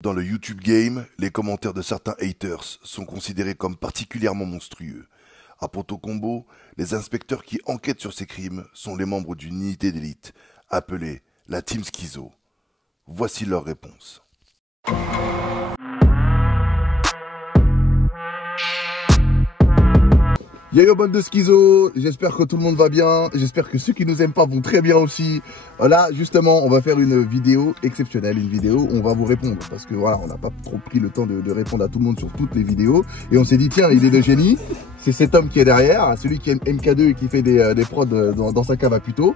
Dans le YouTube game, les commentaires de certains haters sont considérés comme particulièrement monstrueux. À Poto Combo, les inspecteurs qui enquêtent sur ces crimes sont les membres d'une unité d'élite, appelée la Team Schizo. Voici leur réponse. Yo bande de schizo, j'espère que tout le monde va bien, j'espère que ceux qui nous aiment pas vont très bien aussi. Là justement on va faire une vidéo exceptionnelle, une vidéo où on va vous répondre parce que voilà, on n'a pas trop pris le temps de répondre à tout le monde sur toutes les vidéos et on s'est dit tiens, il est de génie, c'est cet homme qui est derrière, celui qui aime MK2 et qui fait des prods dans sa cave à puto.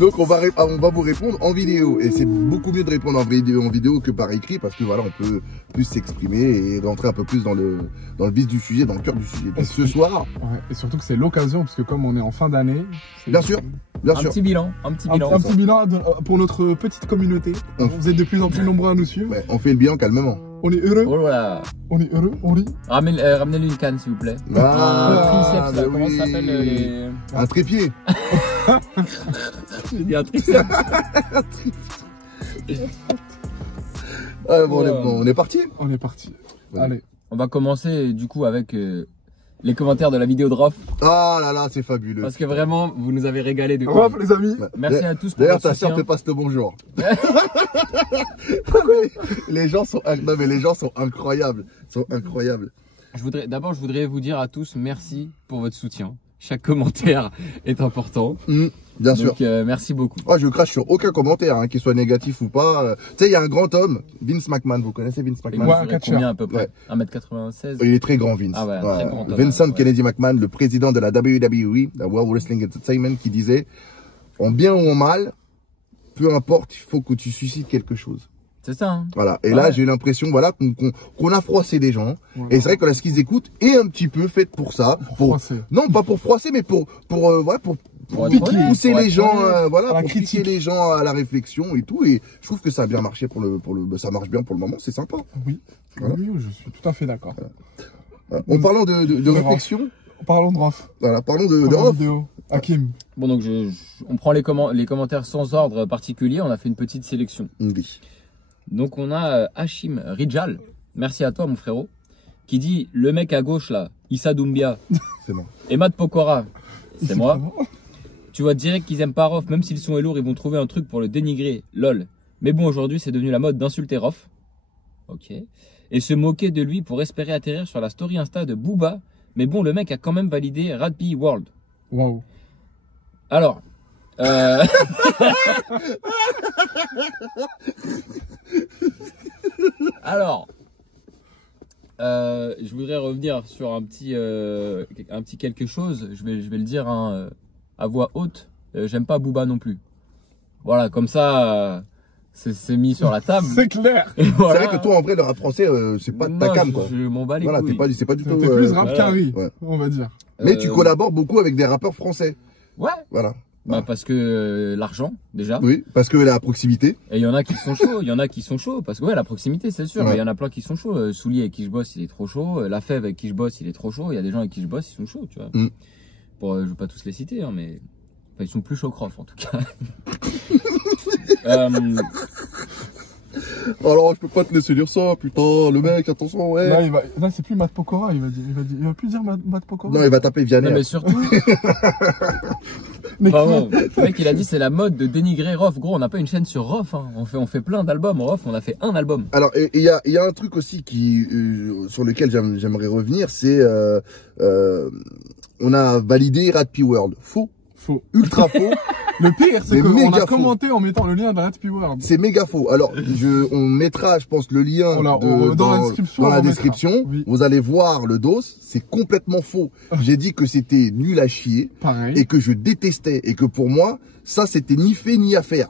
Donc on va vous répondre en vidéo et c'est beaucoup mieux de répondre en vidéo que par écrit parce que voilà, on peut plus s'exprimer et rentrer un peu plus dans le vif du sujet, dans le cœur du sujet. Donc ce soir, ouais, et surtout que c'est l'occasion parce que comme on est en fin d'année, bien sûr, un petit bilan pour notre petite communauté. Vous êtes de plus en plus nombreux à nous suivre. Ouais, on fait le bilan calmement. On est heureux. Oh là. On est heureux. On rit. Ramenez-lui une canne s'il vous plaît. Ah, un triceps là, comment ça s'appelle un trépied. J'ai dit un triceps. Ah, bon, on est parti. On est parti. Ouais. Allez. On va commencer du coup avec les commentaires de la vidéo de Rof. Ah là là, c'est fabuleux. Parce que vraiment, vous nous avez régalé de Rof les amis. Ouais. Merci à tous pour D'ailleurs, votre ta soeur te soutien. passe le bonjour. Les gens sont, non mais les gens sont incroyables, D'abord, je voudrais vous dire à tous merci pour votre soutien. Chaque commentaire est important. Bien sûr. Donc, merci beaucoup. Oh, je crache sur aucun commentaire, hein, qu'il soit négatif ou pas. Tu sais, il y a un grand homme, Vince McMahon. Vous connaissez Vince Et McMahon? moi, Ouais, je dirais catcheur. combien à peu près? Ouais. 1m96. Il est très grand, Vince. Ah ouais, un très grand homme, Vincent ouais. Kennedy McMahon, le président de la WWE, la World Wrestling Entertainment, qui disait, en bien ou en mal, peu importe, il faut que tu suscites quelque chose. C'est ça, hein. Voilà. Et Ouais. là, j'ai eu l'impression, voilà, qu'on a froissé des gens. Ouais. Et c'est vrai que la skis écoute est un petit peu faite pour ça. Froisser. Non, pas pour froisser, mais pour Pour piquer, être honnête, pousser pour les être gens, honnête, voilà, à la pour piquer critique. les gens à la réflexion et tout. Et je trouve que ça a bien marché ça marche bien pour le moment, c'est sympa. Oui. Voilà. Oui, je suis tout à fait d'accord. Voilà. En parlant de réflexion, Parlons de Rof. voilà, parlons de Parlons Rof. vidéo. Hakim. Bon, donc on prend les commentaires sans ordre particulier. On a fait une petite sélection. Oui. Donc on a Hachim Rijal, merci à toi mon frérot, qui dit le mec à gauche là, Issa Doumbia, C'est bon. et Matt Pokora, c'est moi. Vraiment. Tu vois direct qu'ils aiment pas Rof, même s'ils sont lourds, ils vont trouver un truc pour le dénigrer, lol. Mais bon, aujourd'hui c'est devenu la mode d'insulter Rof, ok, et se moquer de lui pour espérer atterrir sur la story Insta de Booba. Mais bon, le mec a quand même validé Radpi World. Waouh. Alors, Alors, je voudrais revenir sur un petit quelque chose. Je vais le dire hein, à voix haute. J'aime pas Booba non plus. Voilà, comme ça, c'est mis sur la table. C'est clair. Et voilà. C'est vrai que toi, en vrai, le rap français, c'est pas ta cam, quoi. Je m'en bats les Voilà, couilles. c'est pas du tout. T'es plus rap voilà. carry, Ouais. on va dire. Mais tu collabores beaucoup avec des rappeurs français. Ouais. Voilà. Bah parce que l'argent déjà. Oui, parce que la proximité. Et il y en a qui sont chauds, il y en a qui sont chauds parce que ouais, la proximité c'est sûr, Ouais. mais il y en a plein qui sont chauds. Souli avec qui je bosse, il est trop chaud. La Fève avec qui je bosse, il est trop chaud. Il y a des gens avec qui je bosse, ils sont chauds, tu vois. Pour je vais pas tous les citer hein, mais enfin, ils sont plus chauds que Rof en tout cas. Alors, je peux pas te laisser dire ça, putain, le mec, attention, ouais. Là, c'est plus Matt Pokora, il va plus dire Matt Pokora. Non, il va t'appeler Vianney. Non mais surtout, Mais pardon, le mec il a dit c'est la mode de dénigrer Rof. Gros, on n'a pas une chaîne sur Rof, hein. On fait plein d'albums. Rof, on a fait un album. Alors, il y a un truc aussi sur lequel j'aimerais revenir, c'est on a validé Radpi World. Faux, Faux. ultra faux. Le pire, c'est Mais qu'on méga a faux. commenté en mettant le lien de Radpi World. C'est méga faux. Alors, on mettra, je pense, le lien Dans la description. dans on la en mettra. description. Oui. Vous allez voir le dos. C'est complètement faux. J'ai dit que c'était nul à chier Pareil. et que je détestais et que pour moi, ça, c'était ni fait ni à faire.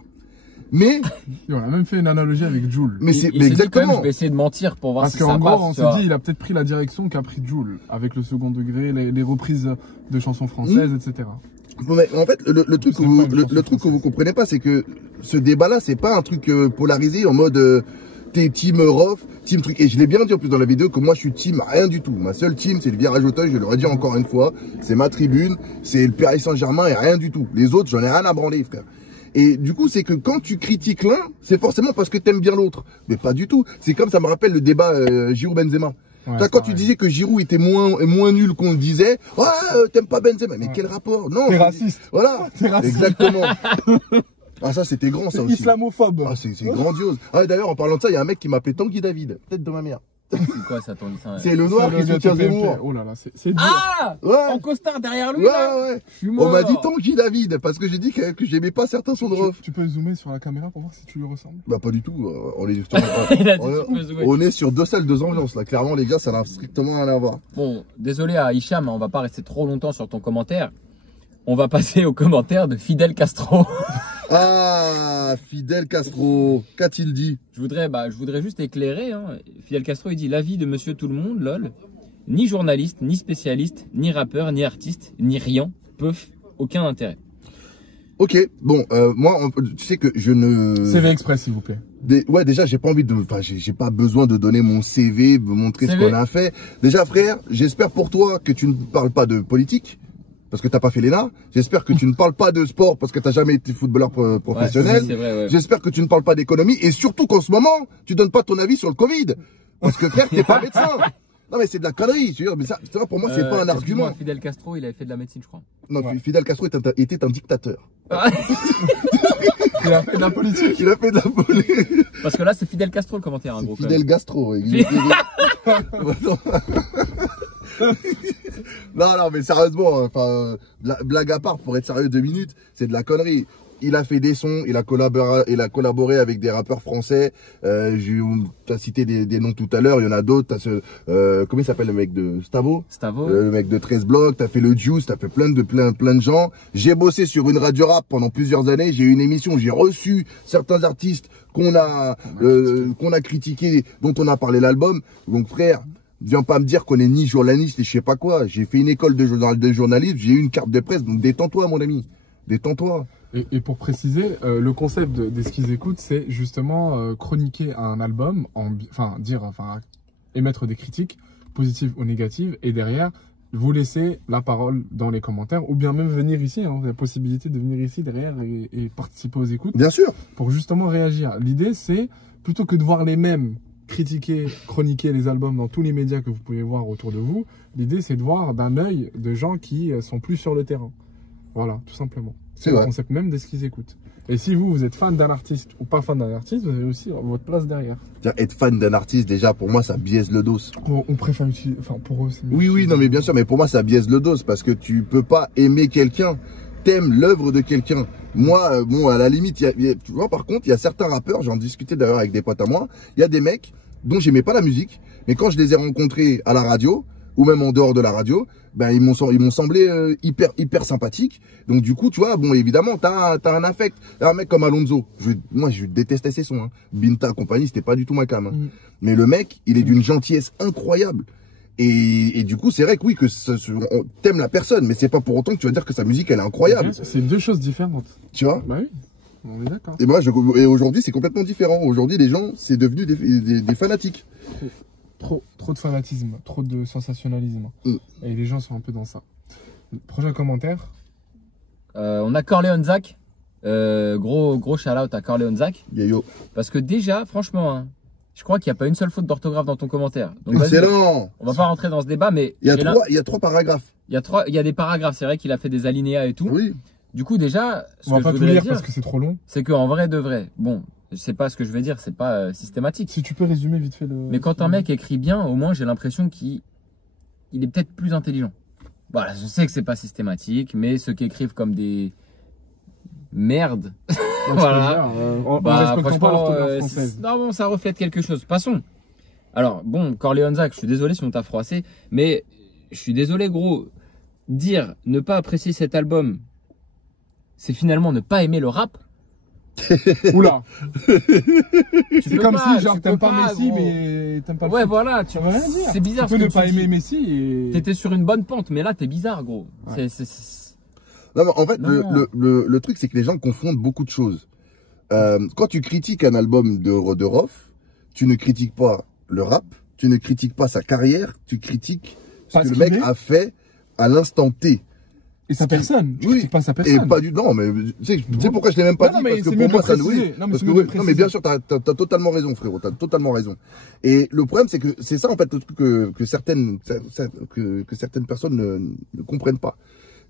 Mais, Et on a même fait une analogie avec Jul. mais Il c'est s'est dit quand même, exactement. je vais essayer de mentir pour voir Parce si qu'en ça gros, passe. on tu s'est vois. dit, il a peut-être pris la direction qu'a pris Jul, avec le second degré, les reprises de chansons françaises, etc. Mais en fait, le truc C'est que vous, pas une chanson le truc que vous française. comprenez pas, c'est que ce débat-là, c'est pas un truc polarisé en mode t'es team Rof, team truc. Et je l'ai bien dit en plus dans la vidéo que moi je suis team rien du tout. Ma seule team, c'est le virage Auteuil, je l'aurais dit encore une fois. C'est ma tribune, c'est le Paris Saint-Germain et rien du tout. Les autres, j'en ai rien à branler, frère. Et du coup, c'est que quand tu critiques l'un, c'est forcément parce que t'aimes bien l'autre. Mais pas du tout. C'est comme ça me rappelle le débat Giroud-Benzema. Ouais, Quand tu disais que Giroud était moins nul qu'on le disait, t'aimes pas Benzema. Mais quel rapport? Non. T'es raciste. Voilà. T'es raciste. Exactement. Ah, ça, c'était grand, ça aussi. Islamophobe. Ah, c'est grandiose. Ah, d'ailleurs, en parlant de ça, il y a un mec qui m'a appelé Tanguy David. Tête de ma mère. C'est quoi ça, ton lycéen? C'est le noir qui soutient Zemmour. Oh là là, c'est dur. Ah! Ouais. En costard derrière lui, Ouais, là. ouais. Je suis mort. On m'a dit Tanguy David parce que j'ai dit que j'aimais pas certains sons de ref. Tu peux zoomer sur la caméra pour voir si tu lui ressembles? Bah, pas du tout. On est sur, Il a dit, tu peux jouer. on est sur deux salles, deux ambiances. Là, clairement, les gars, ça n'a strictement rien à voir. Bon, désolé à Hicham, on va pas rester trop longtemps sur ton commentaire. On va passer au commentaire de Fidel Castro. Ah, Fidel Castro. Qu'a-t-il dit? Je voudrais juste éclairer. Hein. Fidel Castro, il dit l'avis de monsieur tout le monde, lol. Ni journaliste, ni spécialiste, ni rappeur, ni artiste, ni rien peuvent aucun intérêt. Ok, bon, moi, tu sais que je ne... CV Express, s'il vous plaît. Ouais, déjà, j'ai pas envie de... Enfin, j'ai pas besoin de donner mon CV, de montrer ce qu'on a fait. Déjà, frère, j'espère pour toi que tu ne parles pas de politique, parce que t'as pas fait l'ENA. J'espère que tu ne parles pas de sport, parce que t'as jamais été footballeur professionnel. Ouais, c'est vrai, ouais. J'espère que tu ne parles pas d'économie, et surtout qu'en ce moment, tu donnes pas ton avis sur le Covid. Parce que, frère, t'es pas médecin. Non, mais c'est de la connerie, je veux dire, mais ça, pour moi, c'est pas un argument. Fidel Castro, il avait fait de la médecine, je crois. Non, Ouais. Fidel Castro était un dictateur. Il a fait de la politique. Il a fait de la politique. Parce que là, c'est Fidel Castro le commentaire, hein, gros. Fidel Gastro. Ouais. Non, mais sérieusement, enfin, blague à part, pour être sérieux 2 minutes, c'est de la connerie. Il a fait des sons, il a collaboré avec des rappeurs français. Tu as cité des noms tout à l'heure, il y en a d'autres. Comment il s'appelle le mec de Stavo? Le mec de 13 blocs, t'as fait le Juice, t'as fait plein de gens. J'ai bossé sur une radio rap pendant plusieurs années, j'ai eu une émission, j'ai reçu certains artistes qu'on a critiqués, dont on a parlé l'album. Donc frère, viens pas me dire qu'on est ni journaliste et je sais pas quoi. J'ai fait une école de journalisme, j'ai eu une carte de presse, donc détends-toi mon ami. Détends-toi. Et pour préciser, le concept de ce qu'ils écoutent, c'est justement chroniquer un album, émettre des critiques, positives ou négatives, et derrière, vous laisser la parole dans les commentaires, ou bien même venir ici, hein, la possibilité de venir ici derrière et participer aux écoutes. Bien sûr. Pour justement réagir. L'idée, c'est, plutôt que de voir les mêmes critiquer, chroniquer les albums dans tous les médias que vous pouvez voir autour de vous, l'idée, c'est de voir d'un œil de gens qui sont plus sur le terrain. Voilà, tout simplement. C'est le concept même de ce qu'ils écoutent. Et si vous êtes fan d'un artiste ou pas fan d'un artiste, vous avez aussi votre place derrière. Être fan d'un artiste, déjà, pour moi, ça biaise le dos. On préfère utiliser... Enfin, pour eux, c'est... Oui, non, mais bien sûr, mais pour moi, ça biaise le dos, parce que tu peux pas aimer quelqu'un. T'aimes l'œuvre de quelqu'un. Moi, bon, à la limite, tu vois, par contre, il y a certains rappeurs, j'en discutais d'ailleurs avec des potes à moi, il y a des mecs dont j'aimais pas la musique, mais quand je les ai rencontrés à la radio, ou même en dehors de la radio, ben ils m'ont semblé hyper sympathiques. Donc du coup, tu vois, bon, évidemment, t'as un affect. Un mec comme Alonso, moi je détestais ses sons, hein. Binta compagnie, c'était pas du tout ma cam, hein. Mais le mec, il est d'une gentillesse incroyable. Et du coup, c'est vrai que oui, que t'aimes la personne, mais c'est pas pour autant que tu vas dire que sa musique elle est incroyable. C'est deux choses différentes. Tu vois? Bah oui, on est d'accord. Et moi, et aujourd'hui, c'est complètement différent. Aujourd'hui, les gens, c'est devenu des fanatiques. Trop de fanatisme, trop de sensationnalisme. Et les gens sont un peu dans ça. Prochain commentaire. On a Corleone Zach. Gros shout-out à Corleone Zach. Yo. Parce que déjà, franchement, hein, je crois qu'il n'y a pas une seule faute d'orthographe dans ton commentaire. Donc, excellent. On va pas rentrer dans ce débat, mais... Il y a 3 paragraphes. Il y a des paragraphes, c'est vrai qu'il a fait des alinéas et tout. Oui. Du coup, déjà, on va pas tout lire parce que c'est trop long. C'est qu'en vrai de vrai, bon, je sais pas ce que je vais dire, c'est pas systématique. Si tu peux résumer vite fait le... Mais quand un mec écrit bien, au moins j'ai l'impression qu'il est peut-être plus intelligent. Voilà, je sais que c'est pas systématique, mais ceux qui écrivent comme des merdes, voilà. Respectons pas l'orthographe française. Non, bon, ça reflète quelque chose. Passons. Alors, bon, Corleone Zach, je suis désolé si on t'a froissé, mais je suis désolé, gros. Dire ne pas apprécier cet album, c'est finalement ne pas aimer le rap. Oula. C'est comme pas, si genre t'aimes pas Messi gros. mais t'aimes pas le Ouais, foot. voilà, Ça veut rien dire. c'est bizarre. Tu peux ne pas aimer Messi et... T'étais sur une bonne pente, mais là t'es bizarre, gros. Ouais. Non, mais en fait, Non. le truc, c'est que les gens confondent beaucoup de choses. Quand tu critiques un album de Rof, tu ne critiques pas le rap, tu ne critiques pas sa carrière, tu critiques ce que le mec a fait à l'instant T. Et sa personne. Tu Oui. critiques pas sa Et personne. pas du non, mais tu sais pourquoi je l'ai même pas Non, dit mais parce que c'est pour mieux moi de ça le oui. préciser. Non, mais Parce c'est que mieux de oui, le non mais bien préciser. sûr t'as totalement raison frérot, t'as totalement raison. Et le problème c'est que c'est ça en fait le truc que certaines personnes ne comprennent pas.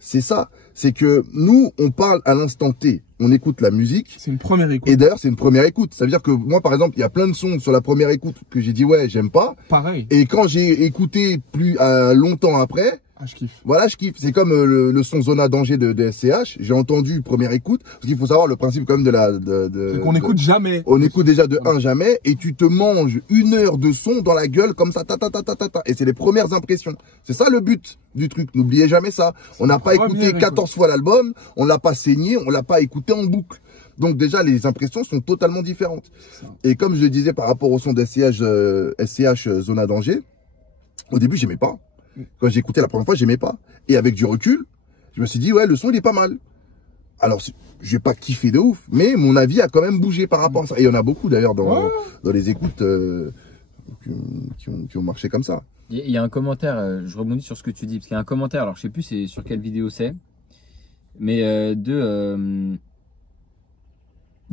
C'est ça, c'est que nous on parle à l'instant T, on écoute la musique. C'est une première écoute. Et d'ailleurs c'est une première écoute. Ça veut dire que moi par exemple il y a plein de sons sur la première écoute que j'ai dit ouais j'aime pas. Pareil. Et quand j'ai écouté plus longtemps après. Ah, je kiffe. Voilà, je kiffe. C'est comme le son Zona Danger de SCH. J'ai entendu première écoute. Parce qu'il faut savoir le principe quand même C'est qu'on n'écoute jamais. On écoute déjà de un jamais. Et tu te manges 1 heure de son dans la gueule comme ça. Et c'est les premières impressions. C'est ça le but du truc. N'oubliez jamais ça. On n'a pas écouté 14 fois l'album. On l'a pas saigné. On l'a pas écouté en boucle. Donc déjà, les impressions sont totalement différentes. Et comme je le disais par rapport au son de SCH Zona Danger, au début, j'aimais pas. Quand j'ai écouté la première fois, j'aimais pas. Et avec du recul, je me suis dit, ouais, le son, il est pas mal. Alors, je vais pas kiffer de ouf, mais mon avis a quand même bougé par rapport à ça. Et il y en a beaucoup, d'ailleurs, dans les écoutes qui ont marché comme ça. Il y a un commentaire, je rebondis sur ce que tu dis, parce qu'il y a un commentaire, alors je sais plus c'est sur quelle vidéo c'est, mais de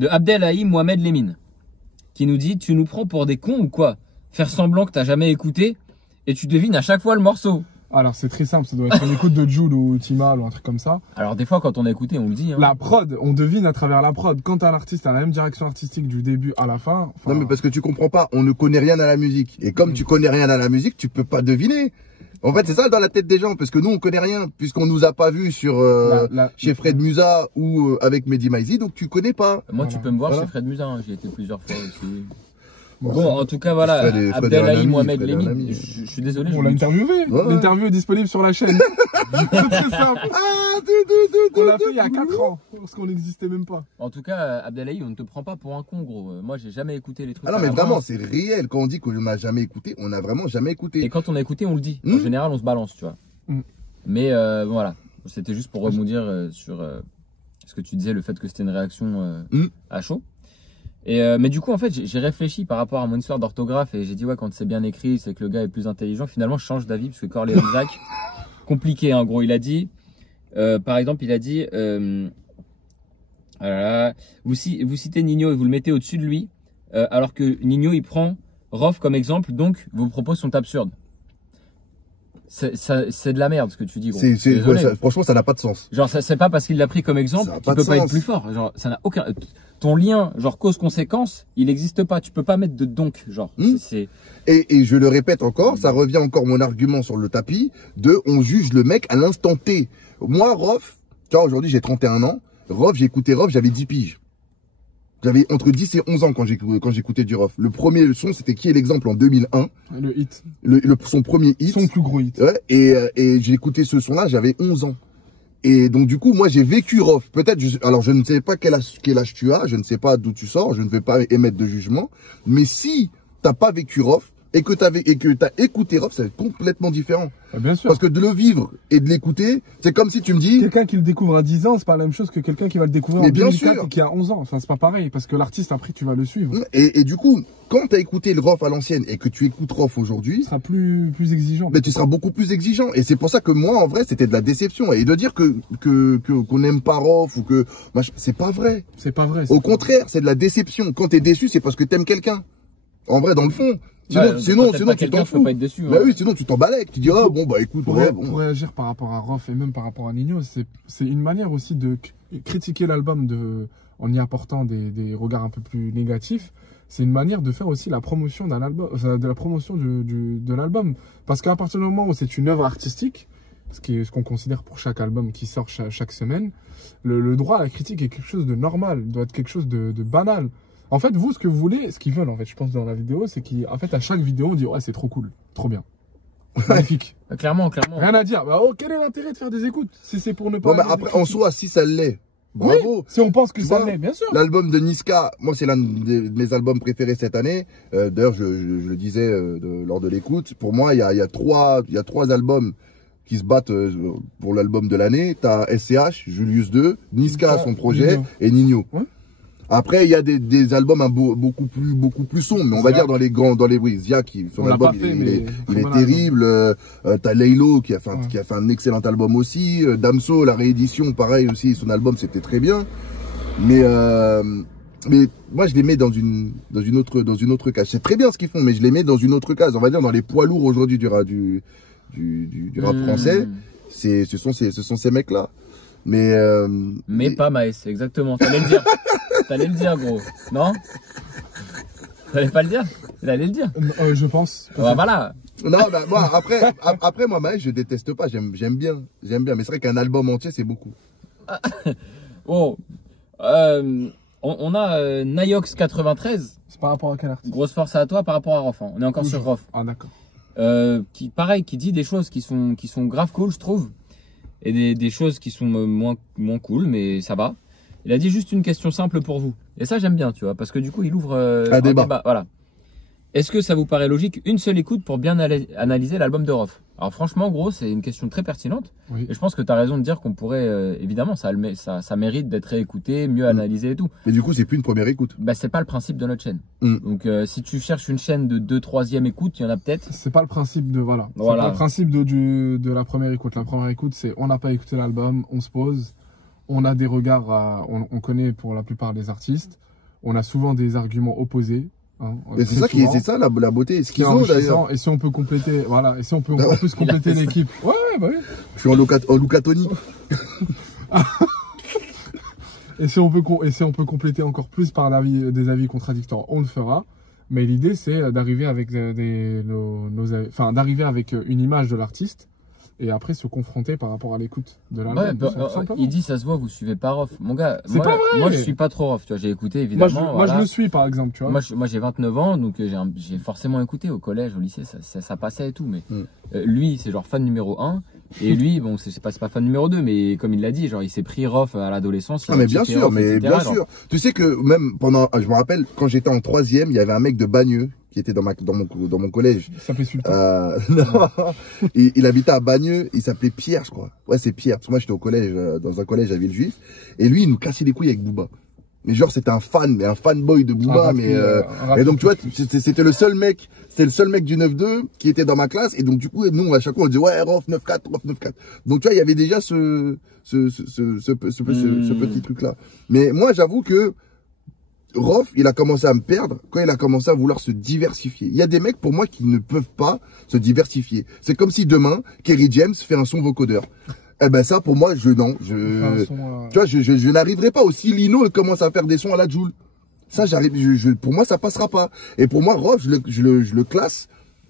Abdelhaïm Mohamed Lemine, qui nous dit, tu nous prends pour des cons ou quoi? Faire semblant que t'as jamais écouté et tu devines à chaque fois le morceau. Alors c'est très simple, ça doit être une écoute de Jul ou Timal ou un truc comme ça. Alors des fois quand on a écouté on le dit. Hein. La prod, on devine à travers la prod. Quand un artiste a la même direction artistique du début à la fin. Non mais parce que tu comprends pas, on ne connaît rien à la musique. Et comme tu connais rien à la musique, tu peux pas deviner. En fait c'est ça dans la tête des gens, parce que nous on connaît rien, puisqu'on nous a pas vu sur chez Fred Musa ou avec Mehdi Maizi, donc tu connais pas. Moi tu peux me voir chez Fred Musa, hein. J'ai été plusieurs fois aussi. Bon, en tout cas, voilà, Abdelhaïm Mohamed Lemine, je suis désolé. On l'a interviewé. Ouais. L'interview est disponible sur la chaîne. C'est très simple. On l'a fait il y a 4 ans, parce qu'on n'existait même pas. En tout cas, Abdelhaïm, on ne te prend pas pour un con, gros. Moi, j'ai jamais écouté les trucs. Ah non, mais vraiment, c'est réel. Quand on dit qu'on n'a jamais écouté, on n'a vraiment jamais écouté. Et quand on a écouté, on le dit. En général, on se balance, tu vois. Mais voilà, c'était juste pour rebondir sur ce que tu disais, le fait que c'était une réaction à chaud. Et mais du coup en fait j'ai réfléchi par rapport à mon histoire d'orthographe et j'ai dit ouais quand c'est bien écrit c'est que le gars est plus intelligent. Finalement je change d'avis parce que Corleone Zach compliqué en gros, il a dit par exemple il a dit vous citez Nino et vous le mettez au-dessus de lui alors que Nino il prend Rof comme exemple, donc vos propos sont absurdes. C'est de la merde ce que tu dis, gros. Franchement, ça n'a pas de sens. Genre, c'est pas parce qu'il l'a pris comme exemple qu'il peut pas être plus fort. Genre, ça n'a aucun. Ton lien, genre cause-conséquence, il n'existe pas. Tu peux pas mettre de donc, genre. Et je le répète encore, ça revient encore mon argument sur le tapis on juge le mec à l'instant T. Moi, Rof, tu vois, aujourd'hui j'ai 31 ans. Rof, j'ai écouté Rof, j'avais 10 piges. J'avais entre 10 et 11 ans quand j'écoutais du Rof. Le premier son, c'était Qui est l'exemple en 2001. Le hit. Son premier hit. Son plus gros hit. Ouais, et j'ai écouté ce son-là, j'avais 11 ans. Et donc du coup, moi j'ai vécu Rof. Peut-être, alors je ne sais pas quel âge tu as, je ne sais pas d'où tu sors, je ne vais pas émettre de jugement. Mais si t'as pas vécu Rof et que t'as écouté Rof, c'est complètement différent. Bien sûr. Parce que de le vivre et de l'écouter, c'est comme si tu me dis... Quelqu'un qui le découvre à 10 ans, c'est pas la même chose que quelqu'un qui va le découvrir en 2004 et qui a 11 ans. Enfin, c'est pas pareil, parce que l'artiste, après, tu vas le suivre. Et du coup, quand tu as écouté le Rof à l'ancienne et que tu écoutes Rof aujourd'hui... Tu seras plus exigeant. Mais tu seras beaucoup plus exigeant. Et c'est pour ça que moi, en vrai, c'était de la déception. Et de dire qu'on n'aime pas Rof ou que... C'est pas vrai. C'est pas vrai. Au contraire, c'est de la déception. Quand t'es déçu, c'est parce que t'aimes quelqu'un. En vrai, dans le fond. Sinon tu t'en fous. Pas être dessus, bah oui, sinon tu t'emballes. Tu dis bon bah écoute, pour réagir par rapport à Rof et même par rapport à Nino, c'est une manière aussi de critiquer l'album en y apportant des regards un peu plus négatifs. C'est une manière de faire aussi la promotion d'un album, de la promotion de l'album, parce qu'à partir du moment où c'est une œuvre artistique, ce qu'on considère pour chaque album qui sort chaque semaine, le droit à la critique est quelque chose de normal, doit être quelque chose de banal. En fait, vous, ce que vous voulez, ce qu'ils veulent, en fait, je pense, dans la vidéo, c'est qu'en fait, à chaque vidéo, on dit, ouais, c'est trop cool, trop bien. Magnifique. Clairement. Rien à dire. Bah, quel est l'intérêt de faire des écoutes si c'est pour ne pas... Bon, bah, après, en soi, si ça l'est, bravo. Oui, si on pense que ça l'est, bien sûr. L'album de Niska, moi, c'est l'un de mes albums préférés cette année. D'ailleurs, je le disais lors de l'écoute. Pour moi, il y a trois albums qui se battent pour l'album de l'année. T'as SCH, Julius II, Niska, son projet, et Nino. Ouais. Après, il y a des albums beaucoup plus sombres, mais on va dire dans les oui, Zia qui son album il est terrible. T'as Laylo qui a fait un excellent album aussi. Damso, la réédition, pareil aussi, son album c'était très bien. Mais moi je les mets dans une autre case. C'est très bien ce qu'ils font, mais je les mets dans une autre case. On va dire dans les poids lourds aujourd'hui du rap français. Ce sont ces mecs là. Mais pas Maes, exactement. T'allais le dire. T'allais le dire, gros. Non? T'allais pas le dire? T'allais le dire. Je pense. Voilà. Non, bah, moi, après, moi, Maes, je déteste pas. J'aime bien. Mais c'est vrai qu'un album entier, c'est beaucoup. Oh. On a Nayox 93. C'est par rapport à quel artiste? Grosse force à toi par rapport à Rof. Hein. On est encore sur Rof. Ah, d'accord. Qui dit des choses qui sont grave cool, je trouve. Et des choses qui sont moins cool, mais ça va. Il a dit juste une question simple pour vous. Et ça, j'aime bien, tu vois, parce que du coup, il ouvre un débat. Voilà. Est-ce que ça vous paraît logique, une seule écoute pour bien analyser l'album de Rof? Alors franchement, gros, c'est une question très pertinente. Oui. Et je pense que tu as raison de dire qu'on pourrait, évidemment, ça mérite d'être réécouté, mieux analysé et tout. Mais du coup, c'est plus une première écoute. Bah, c'est pas le principe de notre chaîne. Donc, si tu cherches une chaîne de 2/3e écoute, il y en a peut-être. C'est pas le principe de, voilà. C'est pas le principe de la première écoute. La première écoute, c'est on n'a pas écouté l'album, on se pose, on a des regards, on connaît pour la plupart des artistes, on a souvent des arguments opposés. Hein, c'est ça la beauté. Ce qu'ils ont d'ailleurs. Et si on peut compléter, voilà, et si on peut en plus compléter l'équipe. Ouais, bah oui. Je suis en Lucatoni. Et si on peut compléter encore plus par des avis contradictoires, on le fera. Mais l'idée, c'est d'arriver avec d'arriver avec une image de l'artiste. Et après se confronter par rapport à l'écoute de l'album. Ouais, il dit ça se voit, vous suivez pas Rof. Mon gars, c'est pas vrai. Moi je suis pas trop Rof, tu vois, j'ai écouté évidemment. Moi je le suis par exemple, tu vois. Moi j'ai 29 ans, donc j'ai forcément écouté au collège, au lycée, ça passait et tout. Mais lui, c'est genre fan numéro 1. Et lui, bon, c'est pas fan numéro 2, mais comme il l'a dit, genre il s'est pris Rof à l'adolescence. Ah mais bien sûr, bien sûr. Tu sais que même je me rappelle, quand j'étais en 3e, il y avait un mec de Bagneux qui était dans mon collège. Il s'appelait Sultan. Non, il habitait à Bagneux, il s'appelait Pierre, je crois. Ouais, c'est Pierre. Parce que moi, j'étais au collège, dans un collège à Villejuif. Et lui, il nous cassait les couilles avec Booba. Mais genre, c'était un fanboy de Booba. Et donc, tu vois, c'était le seul mec du 9-2 qui était dans ma classe. Et donc, du coup, nous, à chaque fois, on disait, ouais, Rof 9-4, Rof 9-4. Donc, tu vois, il y avait déjà ce petit truc-là. Mais moi, j'avoue que, Rof, il a commencé à me perdre quand il a commencé à vouloir se diversifier. Il y a des mecs, pour moi, qui ne peuvent pas se diversifier. C'est comme si demain, Kerry James fait un son vocodeur. Eh ben ça, pour moi, tu vois, je n'arriverai pas. Aussi Lino commence à faire des sons à la Jul. Ça, pour moi, ça passera pas. Et pour moi, Rof, je le classe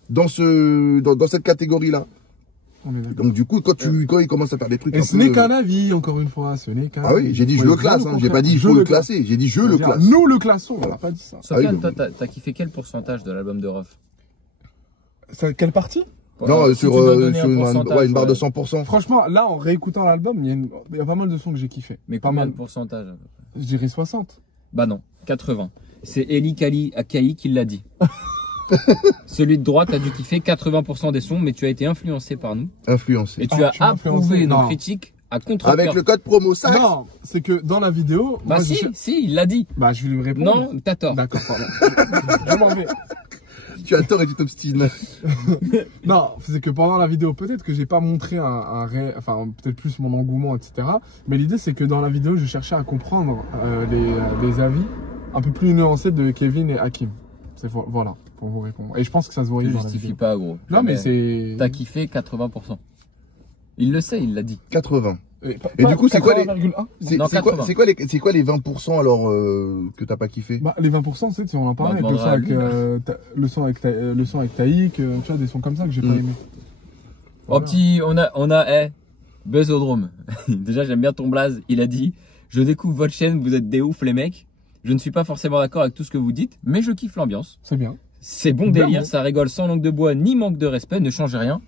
dans cette catégorie-là. Donc du coup, quand il commence à faire des trucs. Et ce n'est qu'un avis, encore une fois, ce n'est qu'un avis. Ah oui, j'ai dit je le classe, hein. J'ai pas dit il faut le classer, j'ai dit je le classe. Nous le classons, on n'a pas dit ça. Sofiane, toi, t'as kiffé quel pourcentage de l'album de Rof? Quelle partie? Non, sur une barre de 100%. Franchement, là, en réécoutant l'album, il y a pas mal de sons que j'ai kiffé. Mais pas mal de pourcentage? Je dirais 60. Bah non, 80. C'est Eli Kali Akai qui l'a dit. Celui de droite a dû kiffer 80% des sons, mais tu as été influencé par nous. Influencé. Et tu as approuvé nos critiques à contre-cœur. Avec le code promo SAX. Non, c'est que dans la vidéo. Bah moi, si, il l'a dit. Bah je vais lui répondre. Non, t'as tort. D'accord, pardon. Je m'en vais. Tu as tort et tu t'obstines. Non, c'est que pendant la vidéo, peut-être que j'ai pas montré peut-être plus mon engouement, etc. Mais l'idée, c'est que dans la vidéo, je cherchais à comprendre les avis un peu plus nuancés de Kevin et Hakim. Voilà, pour vous répondre. Et je pense que ça se voyait dans la vidéo. Justifie pas, gros. Non, mais c'est... T'as kiffé 80%. Il le sait, il l'a dit. 80. Et du coup, c'est quoi les 20% alors que t'as pas kiffé? Bah, les 20%, c'est on en parlait avec le son avec Taïk, tu vois, des sons comme ça que j'ai pas aimé. Oh petit, on a Buzzodrome. Déjà, j'aime bien ton blaze. Il a dit, je découvre votre chaîne, vous êtes des ouf les mecs. Je ne suis pas forcément d'accord avec tout ce que vous dites, mais je kiffe l'ambiance. C'est bien. C'est bon délire, ça rigole sans langue de bois ni manque de respect, ne change rien.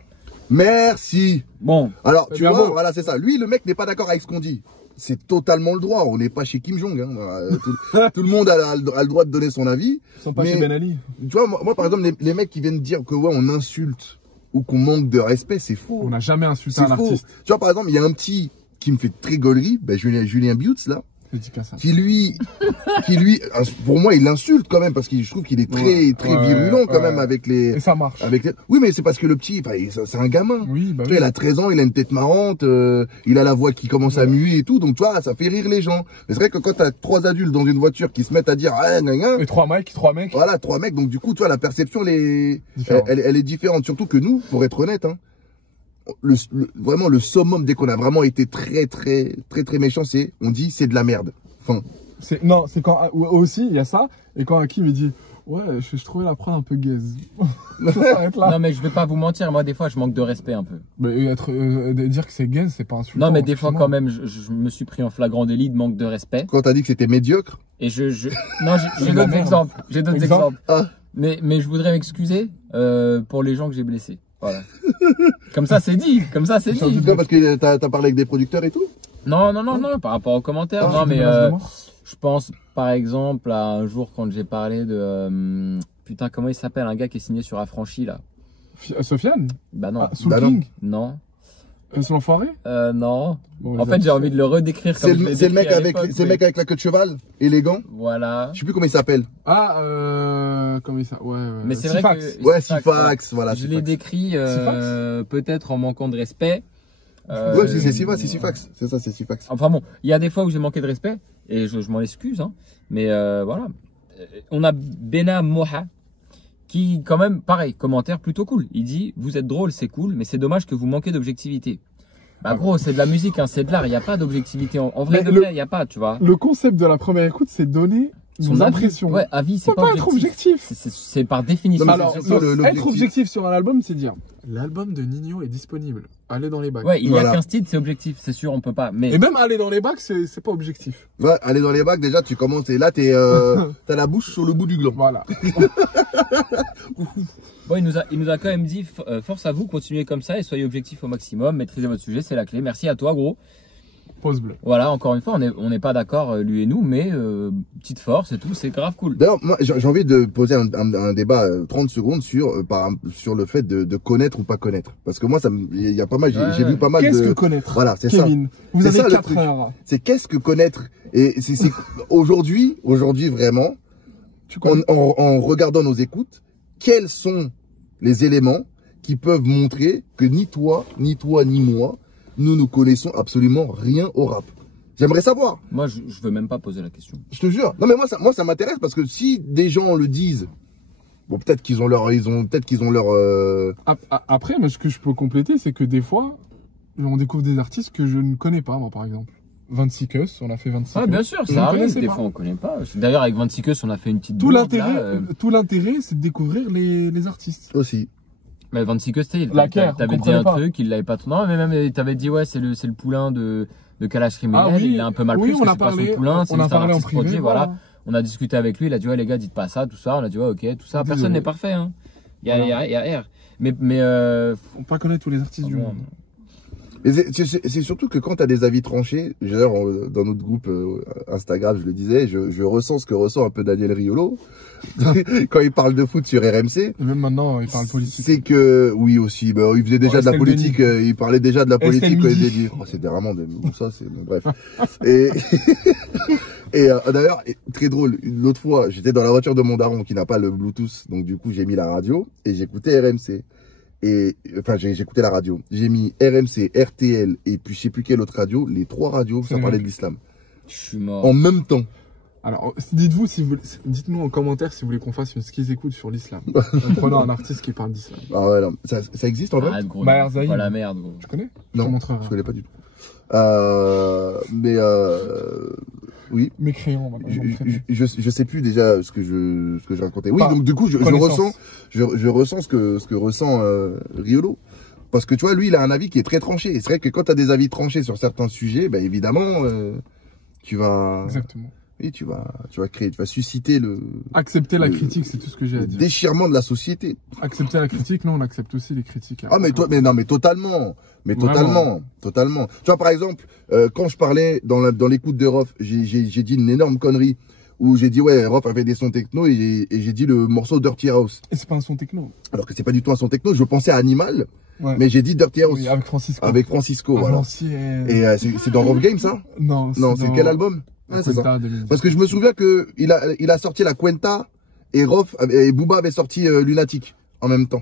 Merci. Bon. Alors, tu vois, voilà, c'est ça. Lui, le mec n'est pas d'accord avec ce qu'on dit. C'est totalement le droit. On n'est pas chez Kim Jong. Hein. Tout le monde a le droit de donner son avis. Ils sont pas chez Ben Ali. Tu vois, moi, par exemple, les mecs qui viennent dire que ouais, on insulte ou qu'on manque de respect, c'est faux. On n'a jamais insulté un artiste. Tu vois, par exemple, il y a un petit qui me fait très gaulerie, Julien Biutz, là. Dédicace. qui lui, pour moi, il l'insulte quand même parce que je trouve qu'il est très virulent quand même avec les. Et ça marche. Oui, mais c'est parce que le petit, c'est un gamin. Oui, bah Tu vois, il a 13 ans, il a une tête marrante, il a la voix qui commence à muer et tout, donc tu vois, ça fait rire les gens. Mais c'est vrai que quand t'as 3 adultes dans une voiture qui se mettent à dire, ah, Et 3 mecs. voilà, 3 mecs, donc du coup, tu vois, la perception, elle est différente. Surtout que nous, pour être honnête, hein, vraiment le summum dès qu'on a vraiment été très méchant, on dit c'est de la merde. Enfin. Non, c'est quand aussi il y a ça et quand Hakim il dit ouais je trouvais la prod un peu gaze. Ça s'arrête là. Non mais je vais pas vous mentir, moi des fois je manque de respect un peu. Mais dire que c'est gaze c'est pas insultant. Non mais des fois quand même je me suis pris en flagrant délit de manque de respect. Quand t'as dit que c'était médiocre. Et j'ai d'autres exemples. J'ai d'autres exemples. Ah. Mais je voudrais m'excuser pour les gens que j'ai blessés. Voilà. Comme ça c'est dit. Parce que t'as parlé avec des producteurs et tout. Non, par rapport aux commentaires. Non, mais je pense par exemple à un jour quand j'ai parlé de putain comment il s'appelle un gars qui est signé sur Affranchi là. Sofiane. Bah non. Soul King. Non. C'est l'enfoiré. Non. Bon, En fait j'ai envie de le redécrire comme je l'ai C'est le mec décrit à avec l'époque, c'est le mec avec la queue de cheval, élégant. Voilà. Je sais plus comment il s'appelle. Comment il s'appelle. Ouais. Mais c'est Sifax. vrai que Ouais, Sifax, voilà. je l'ai décrit peut-être en manquant de respect. Ouais, c'est Sifax. C'est ça, c'est Sifax. Enfin bon, il y a des fois où j'ai manqué de respect et je m'en excuse, hein. Mais voilà. On a Bena Moha qui quand même, pareil, commentaire plutôt cool. Il dit, vous êtes drôle, c'est cool, mais c'est dommage que vous manquez d'objectivité. Bah gros, c'est de la musique, hein, c'est de l'art, il n'y a pas d'objectivité. En vrai, il n'y a pas, tu vois. Le concept de la première écoute, c'est donner son impression. Ouais, avis, c'est pas être objectif. C'est par définition. Non, Alors, être objectif sur un album, c'est dire l'album de Nino est disponible. Allez dans les bacs. Ouais, il y a 15 titres, c'est objectif, c'est sûr, on peut pas. Mais... Et même aller dans les bacs, c'est pas objectif. Ouais, aller dans les bacs, déjà, tu commences et là, t'as la bouche sur le bout du gland. Voilà. Bon, il nous a quand même dit force à vous, continuez comme ça et soyez objectifs au maximum, maîtrisez votre sujet, c'est la clé. Merci à toi, gros. Pause bleue. Voilà, encore une fois, on n'est pas d'accord, lui et nous, mais petite force et tout, c'est grave cool. D'ailleurs, moi, j'ai envie de poser un débat 30 secondes sur le fait de connaître ou pas connaître. Parce que moi, il y a pas mal, j'ai vu pas mal Qu'est-ce que connaître? Voilà, c'est ça. Kevin, vous avez 4 heures. C'est qu'est-ce que connaître? Et c'est aujourd'hui vraiment, en regardant nos écoutes, quels sont les éléments qui peuvent montrer que ni toi, ni moi, nous connaissons absolument rien au rap. J'aimerais savoir. Moi, je veux même pas poser la question. Je te jure. Non, mais moi, ça m'intéresse parce que si des gens le disent, bon, peut-être qu'ils ont leur, Après, mais ce que je peux compléter, c'est que des fois, on découvre des artistes que je ne connais pas, moi, par exemple. 26 Cus, on a fait 26 Ah, bien sûr, ça arrive. Des fois, on connaît pas. D'ailleurs, avec 26 Cus, on a fait une petite. Tout l'intérêt, c'est de découvrir les artistes. Aussi. Mais 26 que c'était, t'avais dit un truc, il l'avait pas trop. Non, mais même, t'avais dit, ouais, c'est le poulain de Kalash Criminel, ah, oui. il l'a un peu mal pris, on a c'est parlé, pas son poulain, c'est juste un artiste produit, voilà. On a discuté avec lui, il a dit, ouais, les gars, dites pas ça, tout ça. On a dit, ouais, ok, tout ça. Personne n'est parfait, hein. Il y a R. Mais, faut pas connaître tous les artistes du monde. C'est surtout que quand tu as des avis tranchés, d'ailleurs dans notre groupe Instagram, je le disais, je ressens ce que ressent un peu Daniel Riolo quand il parle de foot sur RMC. Et même maintenant, il parle politique. C'est que, oui aussi, bah, il faisait déjà de la politique, il parlait déjà de la politique. C'était vraiment ça, c'est bon, bref. Et d'ailleurs, très drôle, l'autre fois, j'étais dans la voiture de mon daron qui n'a pas le Bluetooth, donc du coup j'ai mis la radio et j'écoutais RMC. Et enfin, j'écoutais la radio. J'ai mis RMC, RTL et puis je sais plus quelle autre radio. Les 3 radios, ça parlait de l'islam. Je suis mort. En même temps. Alors, dites-nous en commentaire si vous voulez qu'on fasse une skiz écoute sur l'islam. En prenant un artiste qui parle d'islam. Ah ouais, non. Ça existe en vrai? Arrête, gros. Maher Zaïd. Pas la merde, gros. Tu connais? Non, je connais pas du tout. Oui. Mécréant, je sais plus déjà ce que je racontais. Oui, donc du coup, je ressens ce que ressent Riolo. Parce que tu vois, lui, il a un avis qui est très tranché. Et c'est vrai que quand tu as des avis tranchés sur certains sujets, ben évidemment, tu vas. Exactement. Oui, tu vas susciter accepter la critique, c'est tout ce que j'ai à dire. Déchirement de la société. Accepter la critique, non, on accepte aussi les critiques. Ah, mais totalement. Totalement. Tu vois, par exemple, quand je parlais dans l'écoute de Rof, j'ai dit une énorme connerie où j'ai dit, ouais, Rof avait des sons techno et j'ai dit le morceau Dirty House. Et c'est pas un son techno. Alors que c'est pas du tout un son techno, je pensais à Animal. Ouais. Mais j'ai dit Dirty House. Oui, avec Francisco. Avec Francisco, voilà. Et c'est dans Rough Game, ça? Non. Non, c'est quel album? Ouais, c'est ça. Cuenta 2010. Parce que je me souviens que il a sorti la Cuenta et Rof et Booba avait sorti Lunatic en même temps.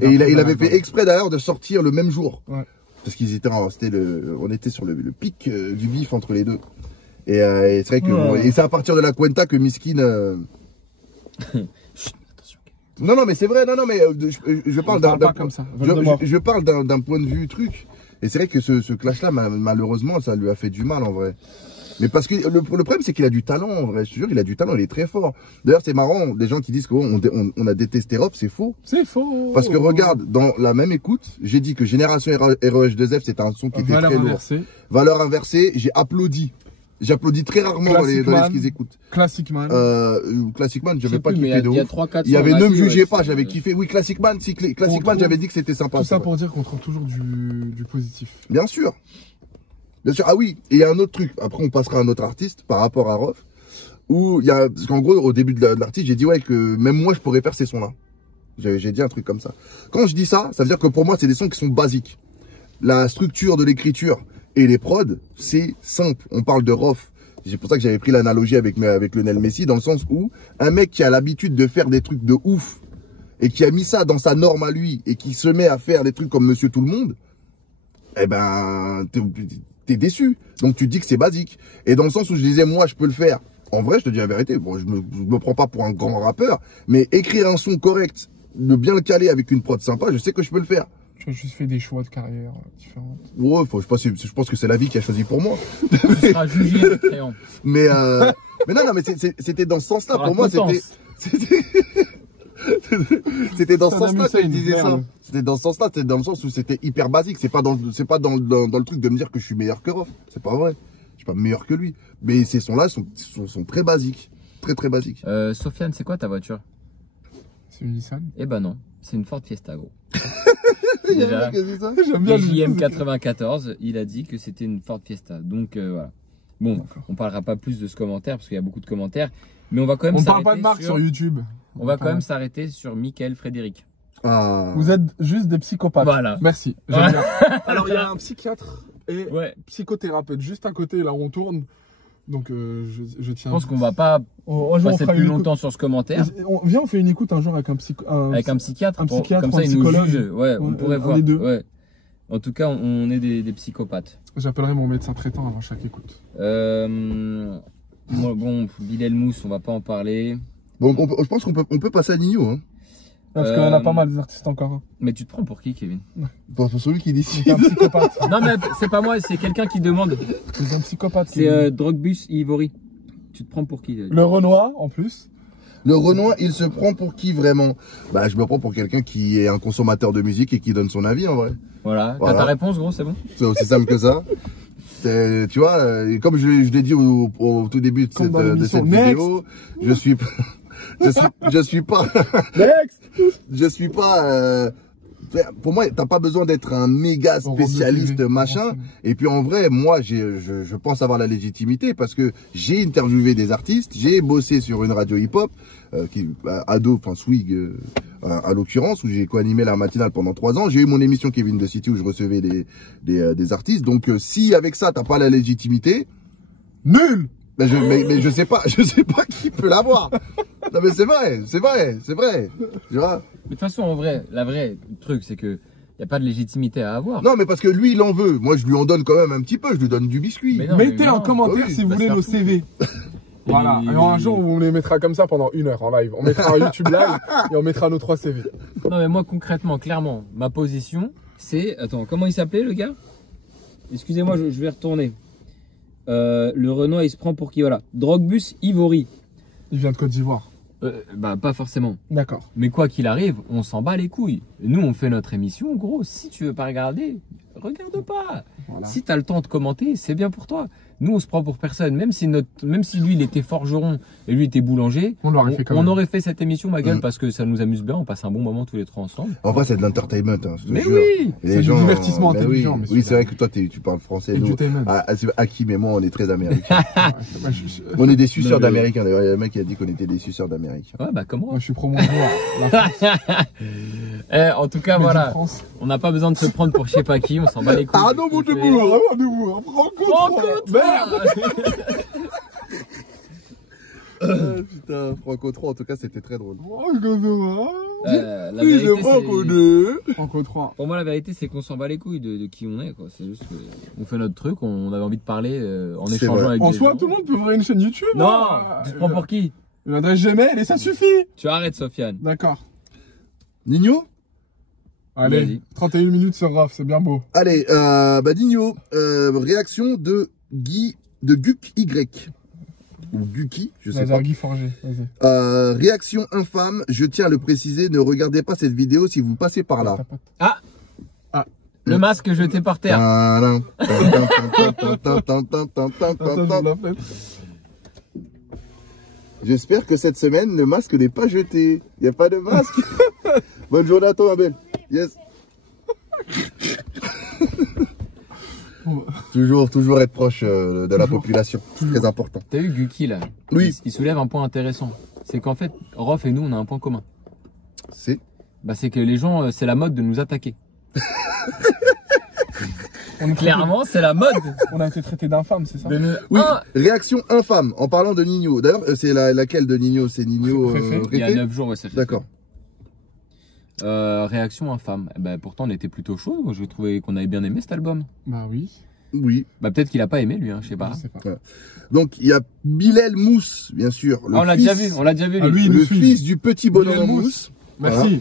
Et il avait fait exprès d'ailleurs de sortir le même jour. Ouais. Parce qu'ils étaient, on était sur le pic du bif entre les deux. Et c'est vrai que bon, et c'est à partir de la Cuenta que Miskin. Non, mais c'est vrai, non, mais je parle comme ça. je parle d'un point de vue truc. Et c'est vrai que ce clash-là, malheureusement, ça lui a fait du mal en vrai. Mais parce que le problème, c'est qu'il a du talent en vrai. Je te jure, il a du talent, il est très fort. D'ailleurs, c'est marrant, des gens qui disent qu'on a détesté Rof, c'est faux. C'est faux. Parce que regarde, dans la même écoute, j'ai dit que Génération REH2F, c'était un son qui était très lourd. Valeur inversée, j'ai applaudi. J'applaudis très rarement dans les ce qu'ils écoutent. Classic Man. Classic Man, j'avais pas kiffé de ouf. Il Il y avait Ne me jugez pas, j'avais kiffé. Oui, Classic Man, si Classic Man, j'avais dit que c'était sympa. Tout ça pour dire qu'on trouve toujours du positif. Bien sûr. Bien sûr. Ah oui, et il y a un autre truc. Après, on passera à un autre artiste par rapport à Rof. Où il y a, parce qu'en gros, au début de l'artiste, j'ai dit ouais, que même moi, je pourrais faire ces sons-là. J'ai dit un truc comme ça. Quand je dis ça, ça veut dire que pour moi, c'est des sons qui sont basiques. La structure de l'écriture et les prods, c'est simple. On parle de Rof. C'est pour ça que j'avais pris l'analogie avec Lionel Messi, dans le sens où un mec qui a l'habitude de faire des trucs de ouf et qui a mis ça dans sa norme à lui et qui se met à faire des trucs comme Monsieur Tout le Monde, eh ben, t'es déçu. Donc tu te dis que c'est basique. Et dans le sens où je disais, moi, je peux le faire. En vrai, je te dis la vérité. Bon, je me prends pas pour un grand rappeur, mais écrire un son correct, de bien le caler avec une prod sympa, je sais que je peux le faire. Tu as juste fait des choix de carrière différents. Ouais, je pense que c'est la vie qui a choisi pour moi. Tu seras jugé, créant. Mais non, mais c'était dans ce sens-là. Pour moi, c'était dans ce sens-là que je disais ça. C'était dans ce sens-là, c'était dans le sens où c'était hyper basique. C'est pas dans le truc de me dire que je suis meilleur que Rof. C'est pas vrai. Je suis pas meilleur que lui. Mais ces sons-là sont très basiques. Très, très basiques. Sofiane, c'est quoi ta voiture? C'est une Nissan? Eh ben non, c'est une Ford Fiesta, gros. Déjà, j'aime bien JM 94, il a dit que c'était une Ford Fiesta. Donc voilà. Bon, on parlera pas plus de ce commentaire parce qu'il y a beaucoup de commentaires. Mais on va quand même parle pas de marque sur YouTube. On va quand même s'arrêter sur Michael Frédéric. Ah. Vous êtes juste des psychopathes. Voilà. Merci. J'aime bien. Alors il y a un psychiatre et psychothérapeute juste à côté là où on tourne. Donc je tiens. Je pense qu'on va pas passer plus longtemps sur ce commentaire. Viens, on fait une écoute un jour avec un psychiatre. Un psychiatre, comme ça il nous juge. Ouais, on pourrait voir. Les deux. Ouais. En tout cas, on est des psychopathes. J'appellerai mon médecin traitant avant chaque écoute. Bon, Bilal Mousse, on va pas en parler. Bon, je pense qu'on peut passer à Nino. Hein. Parce qu'il y en a pas mal des artistes encore. Hein. Mais tu te prends pour qui, Kevin? Pour celui qui décide. Un psychopathe. Non, mais c'est pas moi, c'est quelqu'un qui demande. C'est un psychopathe. C'est Drogbus Ivory. Tu te prends pour qui? Le Renoir, en plus. Le Renoir, il se prend pour qui vraiment? Bah, je me prends pour quelqu'un qui est un consommateur de musique et qui donne son avis en vrai. Voilà. T'as ta réponse, gros, c'est bon? C'est aussi simple que ça. Tu vois, comme je l'ai dit au tout début de cette vidéo, je suis pas. Je suis pas. Pour moi, t'as pas besoin d'être un méga spécialiste machin. Et puis en vrai, moi, je pense avoir la légitimité parce que j'ai interviewé des artistes, j'ai bossé sur une radio hip-hop, ado, enfin Swig, à l'occurrence, où j'ai co-animé la matinale pendant 3 ans. J'ai eu mon émission Kevin de City où je recevais des artistes. Donc si avec ça t'as pas la légitimité, nul. Mais je sais pas qui peut l'avoir. Non mais c'est vrai. Tu vois. Mais de toute façon, en vrai, la vraie truc, c'est que y a pas de légitimité à avoir. Non, mais parce que lui, il en veut. Moi, je lui en donne quand même un petit peu. Je lui donne du biscuit. Mais non, mettez en commentaire si vous voulez nos CV. Voilà. Et un jour, on les mettra comme ça pendant 1 heure en live. On mettra un YouTube live et on mettra nos 3 CV. Non, mais moi, concrètement, clairement, ma position, c'est... Attends, comment il s'appelait, le gars? Excusez-moi, je vais retourner. Le Renoir, il se prend pour qui? Voilà. Drogbus Ivory. Il vient de Côte d'Ivoire. Bah, pas forcément. D'accord. Mais quoi qu'il arrive, on s'en bat les couilles. Nous, on fait notre émission. Gros, si tu veux pas regarder, regarde pas. Voilà. Si t'as le temps de commenter, c'est bien pour toi. Nous, on se prend pour personne. Même si lui, il était forgeron et lui était boulanger, on aurait fait cette émission, ma gueule, parce que ça nous amuse bien. On passe un bon moment tous les 3 ensemble. En vrai, c'est de l'entertainment. Hein, mais oui, c'est du divertissement intelligent. Oui, c'est vrai que toi, tu parles français. Nous, Hakim et moi, on est très américains. On est des suceurs d'Américains. D'ailleurs, il y a un mec qui a dit qu'on était des suceurs d'Amérique. Ouais, bah comment? Moi, je suis promouvoir. En tout cas, voilà. On n'a pas besoin de se prendre pour je sais pas qui. On s'en bat les couilles. Ah non, mon debout. Prends compte. Merde. Putain, Franco 3, en tout cas, c'était très drôle. La Oui, vérité, c'est Franco c'est- 2. Franco 3. Pour moi, la vérité, c'est qu'on s'en bat les couilles de qui on est, quoi. C'est juste qu'on fait notre truc, on avait envie de parler en C'est échangeant vrai. avec En des soi, gens. tout le monde peut ouvrir une chaîne YouTube. Non, hein. tu te prends pour qui? Une adresse Gmail et ça suffit. Tu arrêtes, Sofiane. D'accord. Nino? Allez, Vas-y. 31 minutes sur Raf, c'est bien beau. Allez, bah Nino, réaction de Guk Y. Ou Guki, je sais pas. Vas-y, Guy Forger, vas-y. Réaction infâme, je tiens à le préciser, ne regardez pas cette vidéo si vous passez par là. Le masque jeté par terre. Tadam. J'espère que cette semaine, le masque n'est pas jeté. Il n'y a pas de masque. Bonne journée à toi, ma belle. Yes. toujours être proche de la population. C'est très important. T'as vu Guki, là? Oui. Il soulève un point intéressant. C'est qu'en fait, Rof et nous, on a un point commun. C'est C'est que les gens, c'est la mode de nous attaquer. Clairement, c'est la mode. On a été traité d'infâme, c'est ça? De nous... Oui, Ah, réaction infâme en parlant de Nino. D'ailleurs, c'est laquelle de Nino? C'est Nino Réfé. il y a Réfé 9 jours, ouais, c'est fait. D'accord. Réaction infâme. Pourtant, on était plutôt chaud. Je trouvais qu'on avait bien aimé cet album. Bah oui. Oui. Peut-être qu'il a pas aimé, lui, hein, je sais pas. Je sais pas. Donc, il y a Bilal Mousse, bien sûr. Ah, on l'a déjà vu, lui. Ah, lui, il Le nous suit. fils du petit bonhomme Bilal en Mousse. mousse. Merci.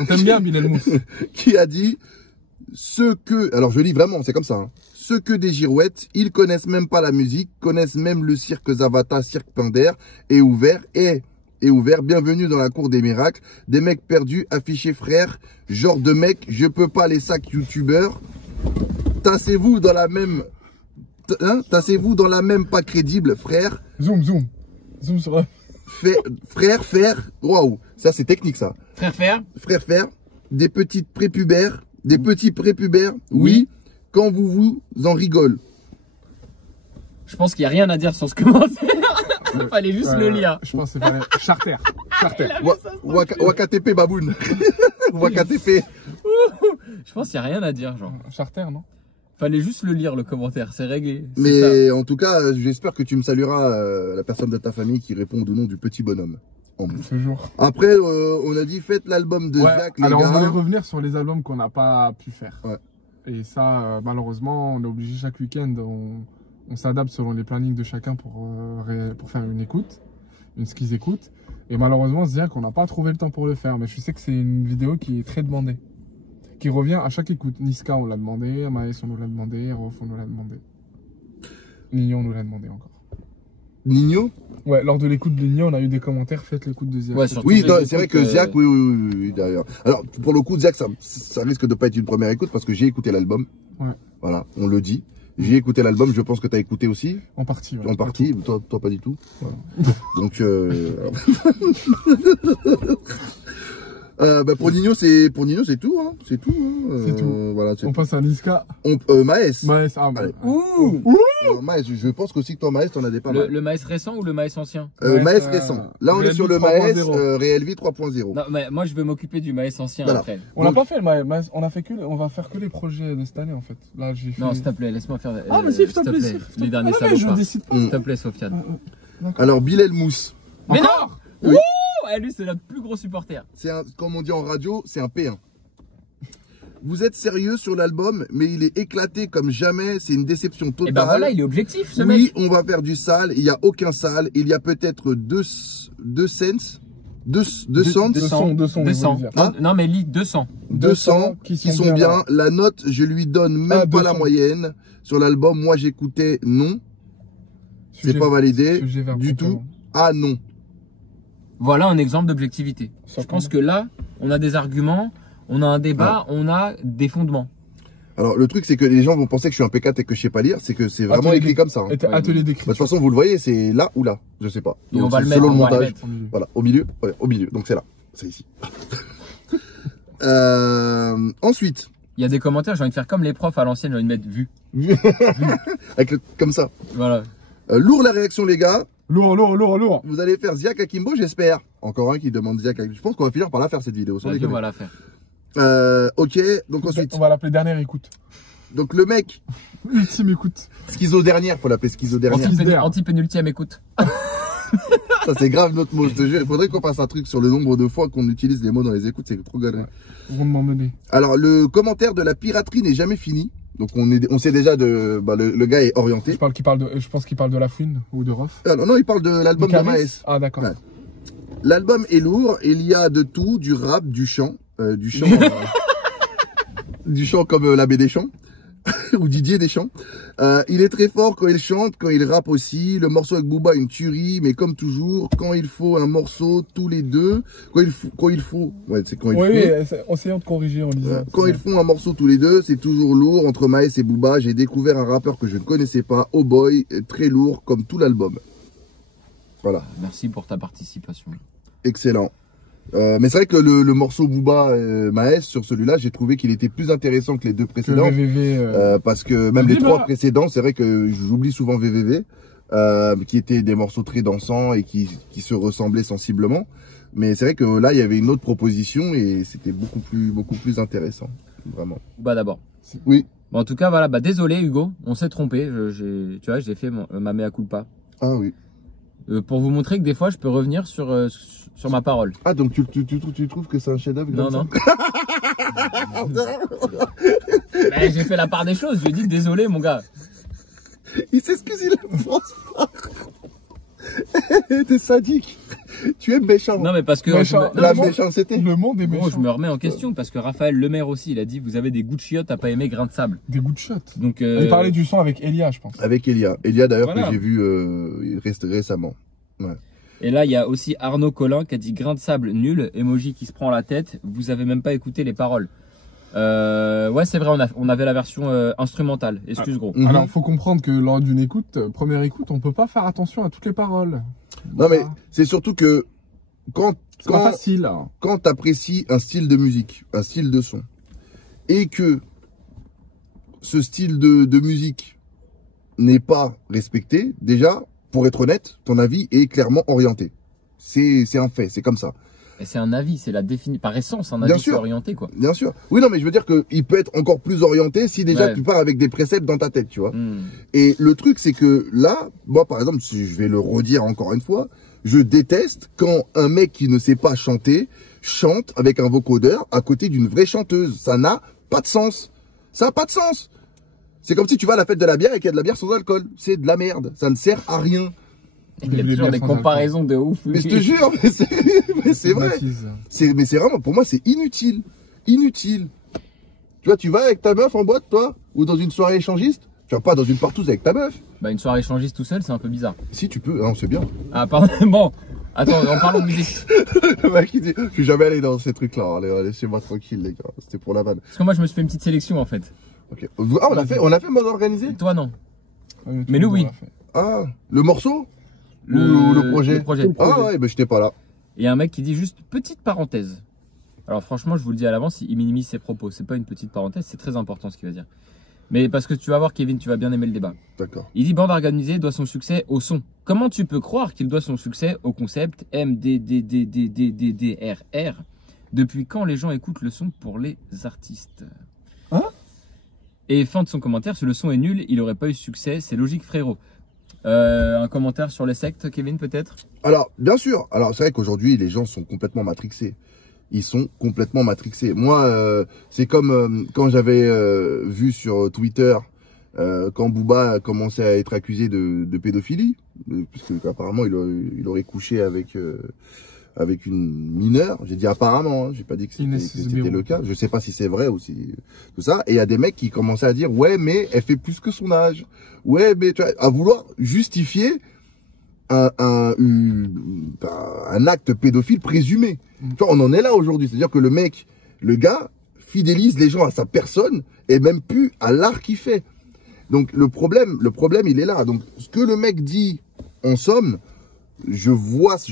On t'aime bien, Bilal Mousse. Qui a dit ce que, alors je lis vraiment, c'est comme ça, hein. Ce que des girouettes, ils connaissent même pas la musique, connaissent même le cirque Zavata, cirque Pinder, et ouvert, bienvenue dans la cour des miracles, des mecs perdus, affichés frères, genre de mecs, je peux pas les sacs youtubeurs, tassez-vous dans la même, tassez-vous dans la même pas crédible, frère, Zoom sur frère, waouh, ça c'est technique ça. Frère, Frère, des petits prépubères, oui, quand vous en rigolez. je pense qu'il n'y a rien à dire sur ce commentaire. Il fallait juste le lire. Je pense que c'est pas Charter. Wakatepe baboun. Wakatepe. Je pense qu'il n'y a rien à dire, genre. Charter, non? Fallait juste le lire, le commentaire, c'est réglé. C'est Mais en tout cas, j'espère que tu me salueras la personne de ta famille qui répond au nom du petit bonhomme. Toujours. Après, on a dit faites l'album de Jacques, les alors on voulait gars. revenir sur les albums qu'on n'a pas pu faire. Ouais. Et ça, malheureusement, on est obligé chaque week-end, on s'adapte selon les plannings de chacun pour faire une écoute, ce qu'ils écoutent. Et malheureusement, on se dit qu'on n'a pas trouvé le temps pour le faire. Mais je sais que c'est une vidéo qui est très demandée, qui revient à chaque écoute. Niska, on l'a demandé, Maës, on nous l'a demandé, Rof, on nous l'a demandé. Nino, on nous l'a demandé encore. Nino. Ouais, lors de l'écoute de Nino, on a eu des commentaires, faites l'écoute de Ziak. Ouais, surtout Oui, les c'est vrai que écoutes, Ziak, oui, d'ailleurs. Alors, pour le coup, Ziak, ça risque de pas être une première écoute parce que j'ai écouté l'album. Ouais. Voilà, on le dit. J'ai écouté l'album, je pense que tu as écouté aussi. En partie, ouais. En partie, toi pas du tout. Voilà. Donc, pour Nino, c'est tout, hein. C'est tout, hein. C'est tout. Voilà, On passe à Niska. Maës. Maës, ah, Allez. Ouh Alors, Maës, je pense qu'aussi que toi, Maës, t'en as des pas mal. Le Maës récent ou le Maës ancien? Maës récent. Là, on est sur le Maës Real V 3.0. Non, mais moi je vais m'occuper du Maës ancien Voilà. après. On n'a pas fait le Maës, on va faire que les projets de cette année en fait. Là, j'ai fait. Non, s'il te plaît, laisse-moi faire. Ah, vas-y, s'il te plaît, s'il te plaît. Les derniers Ah, mais je salopards. décide pas. S'il te plaît, Sofiane. Alors, Bilal Mousse. Mais Encore non! Ouais, lui, c'est notre plus gros supporter. C'est comme on dit en radio, c'est un P1. Vous êtes sérieux sur l'album, mais il est éclaté comme jamais, c'est une déception totale. Et ben voilà, il est objectif, ce mec. Oui, on va faire du sale, il n'y a aucun sale, il y a peut-être deux sens, Deux sons. Hein Non, mais lis 200. 200 qui sont bien. La note, je lui donne même pas la moyenne. Sur l'album, moi j'écoutais non. C'est pas validé du tout. Ah non. Voilà un exemple d'objectivité. Je pense que là, on a des arguments, on a un débat, on a des fondements. Alors le truc c'est que les gens vont penser que je suis un P4 et que je sais pas lire, c'est que c'est vraiment écrit comme ça. Hein. Atelier De d'écriture. toute façon vous le voyez, c'est là ou là, je sais pas. Et Donc, on va le mettre, selon le on va le montage. mettre. Voilà, au milieu, ouais, au milieu. Donc c'est là, c'est ici. Ensuite, Il y a des commentaires, j'ai envie de faire comme les profs à l'ancienne, j'ai envie de mettre vu. avec comme ça. Voilà. Lourd la réaction les gars. Lourd. Vous allez faire Ziak Akimbo, j'espère. Encore un qui demande Ziak Akimbo. Je pense qu'on va finir par la faire cette vidéo. Sans Vas-y, on déconner. va la faire. Ok, donc ensuite. On va l'appeler dernière écoute. Donc le mec, Ultime écoute. schizo dernière, faut l'appeler schizo dernière. Anti- Anti-pénultième écoute. Ça, c'est grave notre mot, je te jure. Il faudrait qu'on fasse un truc sur le nombre de fois qu'on utilise les mots dans les écoutes, c'est trop galère. Vous m'en donnez. Alors, le commentaire de la piraterie n'est jamais fini. Donc, on sait déjà le gars est orienté. Je pense qu'il parle de La Fouine ou de Ruff. Ah, non, il parle de l'album de Maes. Ah, d'accord. Ouais. L'album est lourd, il y a de tout, du rap, du chant, du chant comme l'abbé Deschamps, ou Didier Deschamps. Il est très fort quand il chante, quand il rappe aussi. Le morceau avec Booba, une tuerie, mais comme toujours, quand il faut un morceau, tous les deux, quand il faut, ouais, c'est quand il faut. Oui, essayons de corriger en lisant. Quand ils font un morceau tous les deux, c'est toujours lourd. Entre Maes et Booba, j'ai découvert un rappeur que je ne connaissais pas, Oh Boy, très lourd, comme tout l'album. Voilà. Merci pour ta participation. Excellent. Mais c'est vrai que le morceau Booba Maes sur celui-là, j'ai trouvé qu'il était plus intéressant que les deux précédents. VVV, parce que même les trois précédents, c'est vrai que j'oublie souvent VVV, qui étaient des morceaux très dansants et qui se ressemblaient sensiblement. Mais c'est vrai que là, il y avait une autre proposition et c'était beaucoup plus intéressant, vraiment. Booba d'abord. Oui. Bon, en tout cas, voilà, bah désolé Hugo, on s'est trompé. Tu vois, j'ai fait ma mea culpa. Ah oui. Pour vous montrer que des fois, je peux revenir sur ma parole. Ah, donc tu trouves que c'est un chef-d'œuvre? Non. J'ai fait la part des choses, je lui ai dit désolé mon gars. Il s'excuse, il ne pense pas. T'es sadique. Tu es méchant. Non mais parce que la méchanceté. Le monde est méchant. Bon, je me remets en question parce que Raphaël Lemaire aussi, il a dit vous avez des goûts de chiottes à pas aimer grain de sable. Des goûts de shot. Donc il parlait du son avec Elia, je pense. Avec Elia. Elia d'ailleurs Voilà. que j'ai vu récemment. Ouais. Et là il y a aussi Arnaud Collin qui a dit grain de sable nul, emoji qui se prend la tête, vous avez même pas écouté les paroles. Ouais c'est vrai, on avait la version instrumentale, excuse gros. Alors faut comprendre que lors d'une écoute, première écoute, on peut pas faire attention à toutes les paroles. Non mais c'est surtout que c'est pas facile. Hein. Quand tu apprécies un style de musique, un style de son, et que ce style de musique n'est pas respecté, déjà, pour être honnête, ton avis est clairement orienté. C'est un fait, c'est comme ça. Et c'est un avis, c'est la définition, par essence, un avis orienté quoi. Bien sûr. Oui, non, mais je veux dire qu'il peut être encore plus orienté si déjà tu pars avec des préceptes dans ta tête, tu vois. Et le truc, c'est que là, moi par exemple, si je vais le redire encore une fois, je déteste quand un mec qui ne sait pas chanter chante avec un vocodeur à côté d'une vraie chanteuse. Ça n'a pas de sens. Ça n'a pas de sens. C'est comme si tu vas à la fête de la bière et qu'il y a de la bière sans alcool. C'est de la merde. Ça ne sert à rien. Il y a toujours des comparaisons de ouf. Mais je te jure, mais c'est vrai. Mais c'est vraiment, pour moi, c'est inutile. Inutile. Tu vois, tu vas avec ta meuf en boîte, toi, ou dans une soirée échangiste. Tu vas pas dans une partouze avec ta meuf. Bah, une soirée échangiste tout seul, c'est un peu bizarre. Si, tu peux. Non, c'est bien. Ah, pardon. Bon. Attends, en parlant de musique. Le mec, il dit, je suis jamais allé dans ces trucs-là. Allez, laissez-moi tranquille, les gars. C'était pour la vanne. Parce que moi, je me suis fait une petite sélection, en fait. Ok. Ah, on a fait mode organisé? Toi, non. Mais nous, oui. Ah, le morceau? Le projet? Le projet. Ah ouais, ben j'étais pas là. Et un mec qui dit juste petite parenthèse. Alors franchement, je vous le dis à l'avance, il minimise ses propos. C'est pas une petite parenthèse, c'est très important ce qu'il va dire. Mais parce que tu vas voir, Kevin, tu vas bien aimer le débat. D'accord. Il dit bande organisée doit son succès au son. Comment tu peux croire qu'il doit son succès au concept MDDDDDDDRR? Depuis quand les gens écoutent le son pour les artistes? Hein? Et fin de son commentaire, si le son est nul, il aurait pas eu succès. C'est logique, frérot. Un commentaire sur les sectes, Kevin, peut-être? Alors, bien sûr. Alors, c'est vrai qu'aujourd'hui, les gens sont complètement matrixés. Ils sont complètement matrixés. Moi, c'est comme quand j'avais vu sur Twitter, quand Booba a commencé à être accusé de pédophilie, puisque apparemment il aurait couché avec une mineure. J'ai dit apparemment, hein, j'ai pas dit que c'était le cas. Je sais pas si c'est vrai ou si tout ça. Et il y a des mecs qui commençaient à dire ouais, mais elle fait plus que son âge. Ouais, mais tu vois, à vouloir justifier un acte pédophile présumé. Tu vois, on en est là aujourd'hui. C'est-à-dire que le gars fidélise les gens à sa personne et même plus à l'art qu'il fait. Donc le problème, il est là. Donc ce que le mec dit, en somme, je vois ce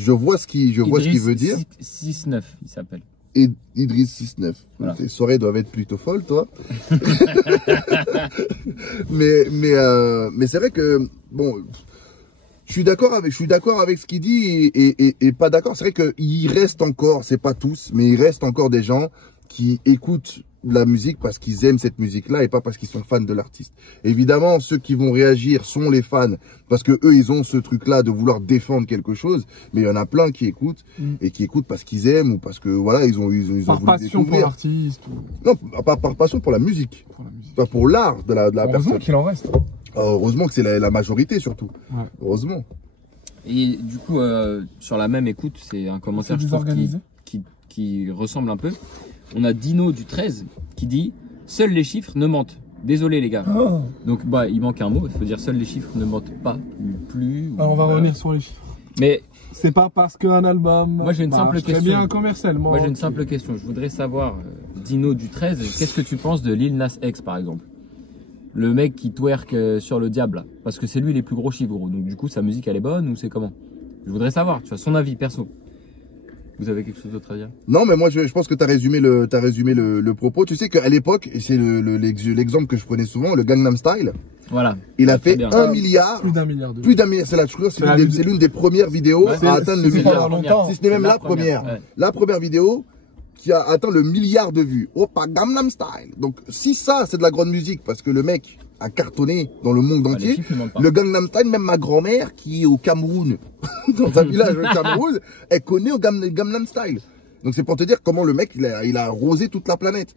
qu'il veut dire. 6-9, il s'appelle. Et Idriss 6-9. Voilà. Tes soirées doivent être plutôt folles, toi. mais c'est vrai que bon, je suis d'accord avec ce qu'il dit et pas d'accord. C'est vrai qu'il reste encore, c'est pas tous, mais il reste encore des gens qui écoutent de la musique parce qu'ils aiment cette musique-là et pas parce qu'ils sont fans de l'artiste. Évidemment, ceux qui vont réagir sont les fans parce que eux, ils ont ce truc-là de vouloir défendre quelque chose. Mais il y en a plein qui écoutent et qui écoutent parce qu'ils aiment ou parce que voilà, ils ont Par voulu passion pour découvrir. l'artiste. Non, pas par passion, pour la musique. Pour la musique. Pas pour l'art de la Heureusement personne. qu'il en reste. Heureusement que c'est la majorité surtout. Ouais. Heureusement. Et du coup, sur la même écoute, c'est un commentaire C'est je trouve, désorganisé. qui ressemble un peu. On a Dino du 13 qui dit « Seuls les chiffres ne mentent ». Désolé les gars. Oh. Donc bah il manque un mot, il faut dire seuls les chiffres ne mentent pas ou plus. Alors, on va voilà. revenir sur les chiffres. Mais C'est pas parce qu'un album. Moi, j'ai une simple marche très question. bien commercialement. moi j'ai une simple question. Je voudrais savoir, Dino du 13, qu'est-ce que tu penses de Lil Nas X par exemple? Le mec qui twerk sur le diable là. Parce que c'est lui les plus gros chiffres gros. Donc du coup sa musique elle est bonne ou c'est comment? Je voudrais savoir, tu vois, son avis perso. Vous avez quelque chose d'autre à dire? Non, mais moi, je pense que tu as résumé le propos. Tu sais qu'à l'époque, et c'est l'exemple que je prenais souvent, le Gangnam Style, Voilà. il a Très fait bien. 1 milliard, Plus d'un milliard de. plus d'un milliard, c'est C'est l'une des premières vidéos Ouais, à atteindre le c'est milliard. pas longtemps. Si ce n'est même C'est la première. ouais. La première vidéo qui a atteint le milliard de vues. Oh, pas Gangnam Style. Donc, si ça, c'est de la grande musique, parce que le mec a cartonné dans le monde Ah, les entier, chiffres, ils mentent pas. le Gangnam Style, même ma grand-mère, qui est au Cameroun, dans un village au Cameroun, elle connaît au Gangnam Style. Donc c'est pour te dire comment le mec, il a arrosé toute la planète.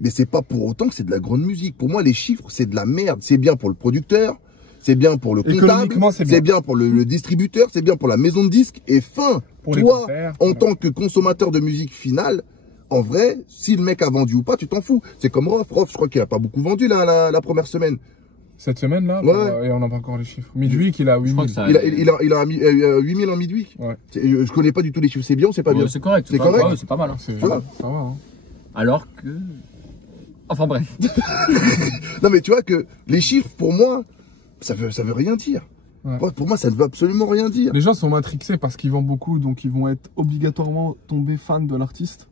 Mais c'est pas pour autant que c'est de la grande musique. Pour moi, les chiffres, c'est de la merde. C'est bien pour le producteur, c'est bien pour le comptable, Économiquement, c'est bien. c'est bien pour le distributeur, c'est bien pour la maison de disques. Et fin, Pour les toi, concerts, en voilà. tant que consommateur de musique finale, en vrai, si le mec a vendu ou pas, tu t'en fous. C'est comme Rof. Rof, je crois qu'il a pas beaucoup vendu la première semaine. Cette semaine-là, Ouais. et on n'a pas encore les chiffres. Midweek, il a Je crois 8000. que ça. Il a mis 8000 en midweek. Ouais. Je connais pas du tout les chiffres. C'est bien ou c'est pas bien? C'est correct. C'est pas- correct. ouais, c'est pas mal. Hein. C'est Tu vois. ça va, hein. Alors que. Enfin bref. Non, mais tu vois que les chiffres, pour moi, ça veut rien dire. Ouais. Pour moi, ça ne veut absolument rien dire. Les gens sont matrixés parce qu'ils vendent beaucoup, donc ils vont être obligatoirement tombés fans de l'artiste.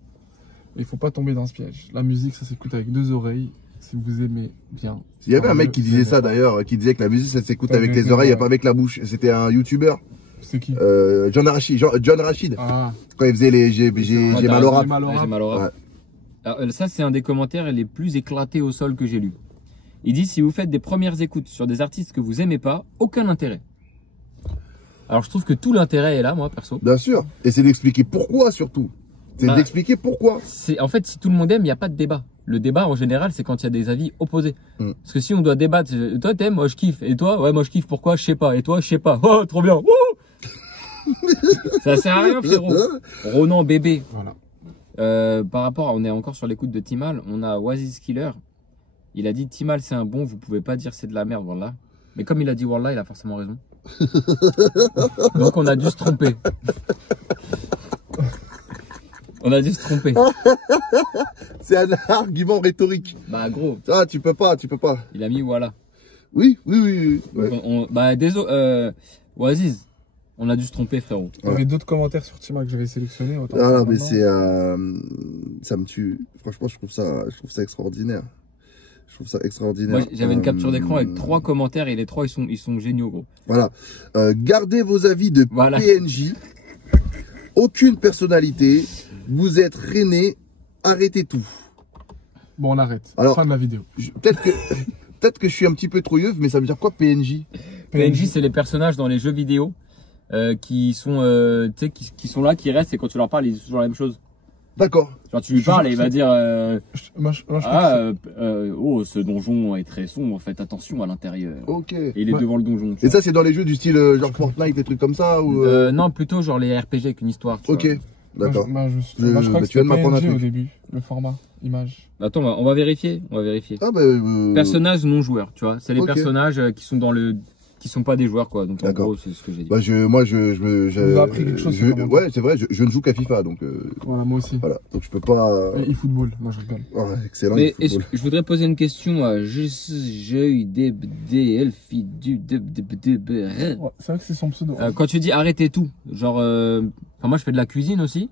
Et il faut pas tomber dans ce piège. La musique, ça s'écoute avec deux oreilles. Si vous aimez bien. Il y avait un mec qui disait ça d'ailleurs, qui disait que la musique, ça s'écoute avec les oreilles et pas avec la bouche. C'était un YouTuber, C'est qui John Rachid, Ah, quand il faisait les J'ai mal au rap. J'ai mal au Ouais, rap. j'ai mal au rap. Ouais. Alors, ça, c'est un des commentaires les plus éclatés au sol que j'ai lu. Il dit si vous faites des premières écoutes sur des artistes que vous aimez pas, aucun intérêt. Alors je trouve que tout l'intérêt est là, moi perso. Bien sûr. Et c'est d'expliquer pourquoi surtout. C'est Bah, d'expliquer pourquoi. C'est en fait si tout le monde aime, il n'y a pas de débat. Le débat en général, c'est quand il y a des avis opposés. Mm. Parce que si on doit débattre, toi t'aimes, moi je kiffe. Et toi, ouais, moi je kiffe. Pourquoi? Je sais pas. Et toi, je sais pas. Oh, trop bien. Wouh ça sert à rien, frérot. Ronan bébé. Voilà. Par rapport, on est encore sur l'écoute de Timal, on a Oasis Killer. Il a dit Timal c'est un bon, vous pouvez pas dire c'est de la merde, voilà. Mais comme il a dit Wallah, il a forcément raison. Donc on a dû se tromper. On a dû se tromper. C'est un argument rhétorique. Bah gros, Ah, tu peux pas. il a mis Wallah. Oui. Ouais. Bah désolé, Oasis, on a dû se tromper frérot. Il y avait d'autres commentaires sur Tima que j'avais sélectionnés. autant Ah non, que mais maintenant. ça me tue. Franchement, je trouve ça extraordinaire. Je trouve ça extraordinaire. Moi j'avais une capture d'écran avec 3 commentaires et les 3 ils sont géniaux gros. Voilà. Gardez vos avis de Voilà. PNJ. Aucune personnalité. Vous êtes René. Arrêtez tout. Bon, on arrête. Alors- Fin de la vidéo. Peut-être que je suis un petit peu trouilleuse, mais ça veut dire quoi PNJ? PNJ c'est les personnages dans les jeux vidéo qui sont tu sais qui sont là, qui restent et quand tu leur parles ils disent toujours la même chose. D'accord. Genre tu lui Je parles et jure il va que dire Moi, je pense ah oh ce donjon est très sombre, faites attention à l'intérieur. Ok. Et il est Ouais. devant le donjon. tu Et vois. ça, c'est dans les jeux du style genre Fortnite, des trucs comme ça ou Non plutôt genre les RPG avec une histoire. Tu Ok. vois. D'accord. Moi, je Je- crois bah, que tu viens c'était de m'apprendre un PNG au truc. début, le format, image. Attends on va vérifier. Ah bah. Personnages non joueurs, tu vois. C'est les Ok. personnages qui sont dans le qui sont pas des joueurs quoi. Donc en D'accord. gros c'est ce que j'ai dit. Bah moi je vous a appris quelque chose, ce commentaire. ouais, c'est vrai, je ne joue qu'à FIFA, donc Voilà, moi aussi. voilà. Donc je peux pas. Et eFootball, non, je rigole. Ouais, excellent. Mais le football. je voudrais poser une question à Ouais, c'est vrai que c'est son pseudo. quand tu dis arrêtez tout, genre enfin moi je fais de la cuisine aussi.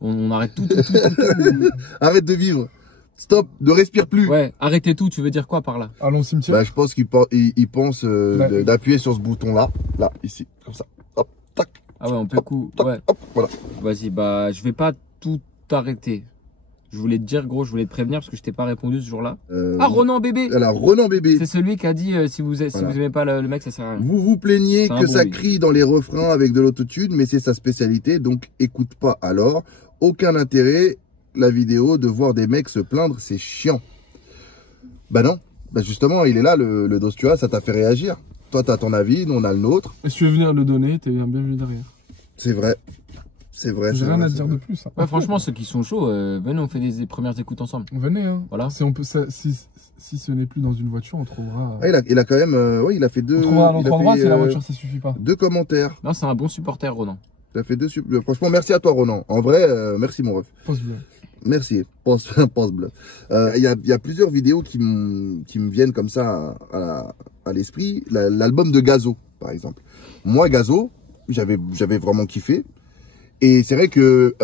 On arrête tout. Arrête de vivre. Stop, ne respire plus. Ouais, arrêtez tout, tu veux dire quoi par là? Allons au cimetière. Bah je pense qu'il pense Ouais. d'appuyer sur ce bouton là, ici, comme ça. Hop, tac, Ah ouais, on peut coup. tac, Ouais. hop, voilà. Vas-y, bah je vais pas tout arrêter. Je voulais te dire, gros, je voulais te prévenir parce que je t'ai pas répondu ce jour-là. Ah, Ronan bébé. Alors, Ronan bébé. C'est celui qui a dit si vous aimez pas le mec, ça sert à rien. Vous vous plaignez C'est que un ça bon, crie dans les refrains avec de l'autotune, mais c'est sa spécialité, donc écoute pas. Alors, aucun intérêt, la vidéo, de voir des mecs se plaindre, c'est chiant. Bah non. Bah justement, il est là, le dos, tu vois, ça t'a fait réagir. Toi, t'as ton avis, nous, on a le nôtre. Et si tu veux venir le donner, t'es bienvenu derrière. C'est vrai. C'est vrai. J'ai c'est rien vrai, à c'est dire vrai. de plus. Hein. Ouais, franchement, ceux qui sont chauds, venez, on fait des premières écoutes ensemble. Venez, hein. Voilà. Si, on peut, si ce n'est plus dans une voiture, on trouvera. Ah, il a quand même, ouais, il a fait deux. On trouvera un il autre a endroit fait, si la voiture ça suffit pas. 2 commentaires. Non, c'est un bon supporter, Ronan. Il a fait 2. Franchement, merci à toi, Ronan. En vrai, merci, mon ref. Pose bien. Merci, pense bleu. Il y a plusieurs vidéos qui me viennent comme ça à l'esprit. L'album de Gazo, par exemple. Moi, Gazo, j'avais vraiment kiffé. Et c'est vrai que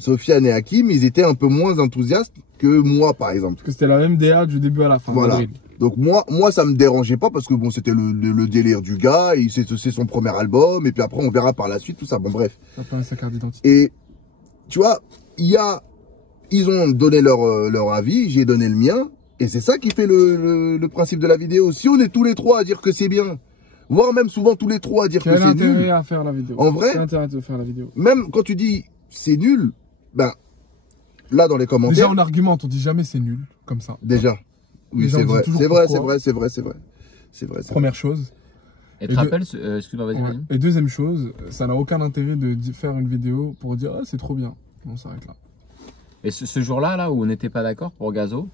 Sofiane et Hakim, ils étaient un peu moins enthousiastes que moi, par exemple. Parce que c'était la même DA du début à la fin. Voilà. Avril. Donc moi, ça me dérangeait pas parce que bon, c'était le délire du gars. C'est son premier album. Et puis après, on verra par la suite tout ça. Bon, bref. T'as pas sa carte d'identité. Et tu vois, ils ont donné leur avis, j'ai donné le mien, et c'est ça qui fait le principe de la vidéo. Si on est tous les trois à dire que c'est bien, voire même souvent tous les trois à dire que Quel c'est intérêt nul, à faire la vidéo? En vrai, Quel intérêt de faire la vidéo? même quand tu dis c'est nul, ben là dans les Déjà, commentaires, on argumente, on dit jamais c'est nul, comme ça. déjà, oui, Les gens c'est disent vrai, toujours c'est vrai, pourquoi. c'est vrai. Première chose. Et Et te rappelles, excuse-moi, vas-y, Ouais. vas-y. Et deuxième chose, ça n'a aucun intérêt de faire une vidéo pour dire ah, c'est trop bien. On s'arrête là. Et ce jour-là, là, où on n'était pas d'accord pour Gazo,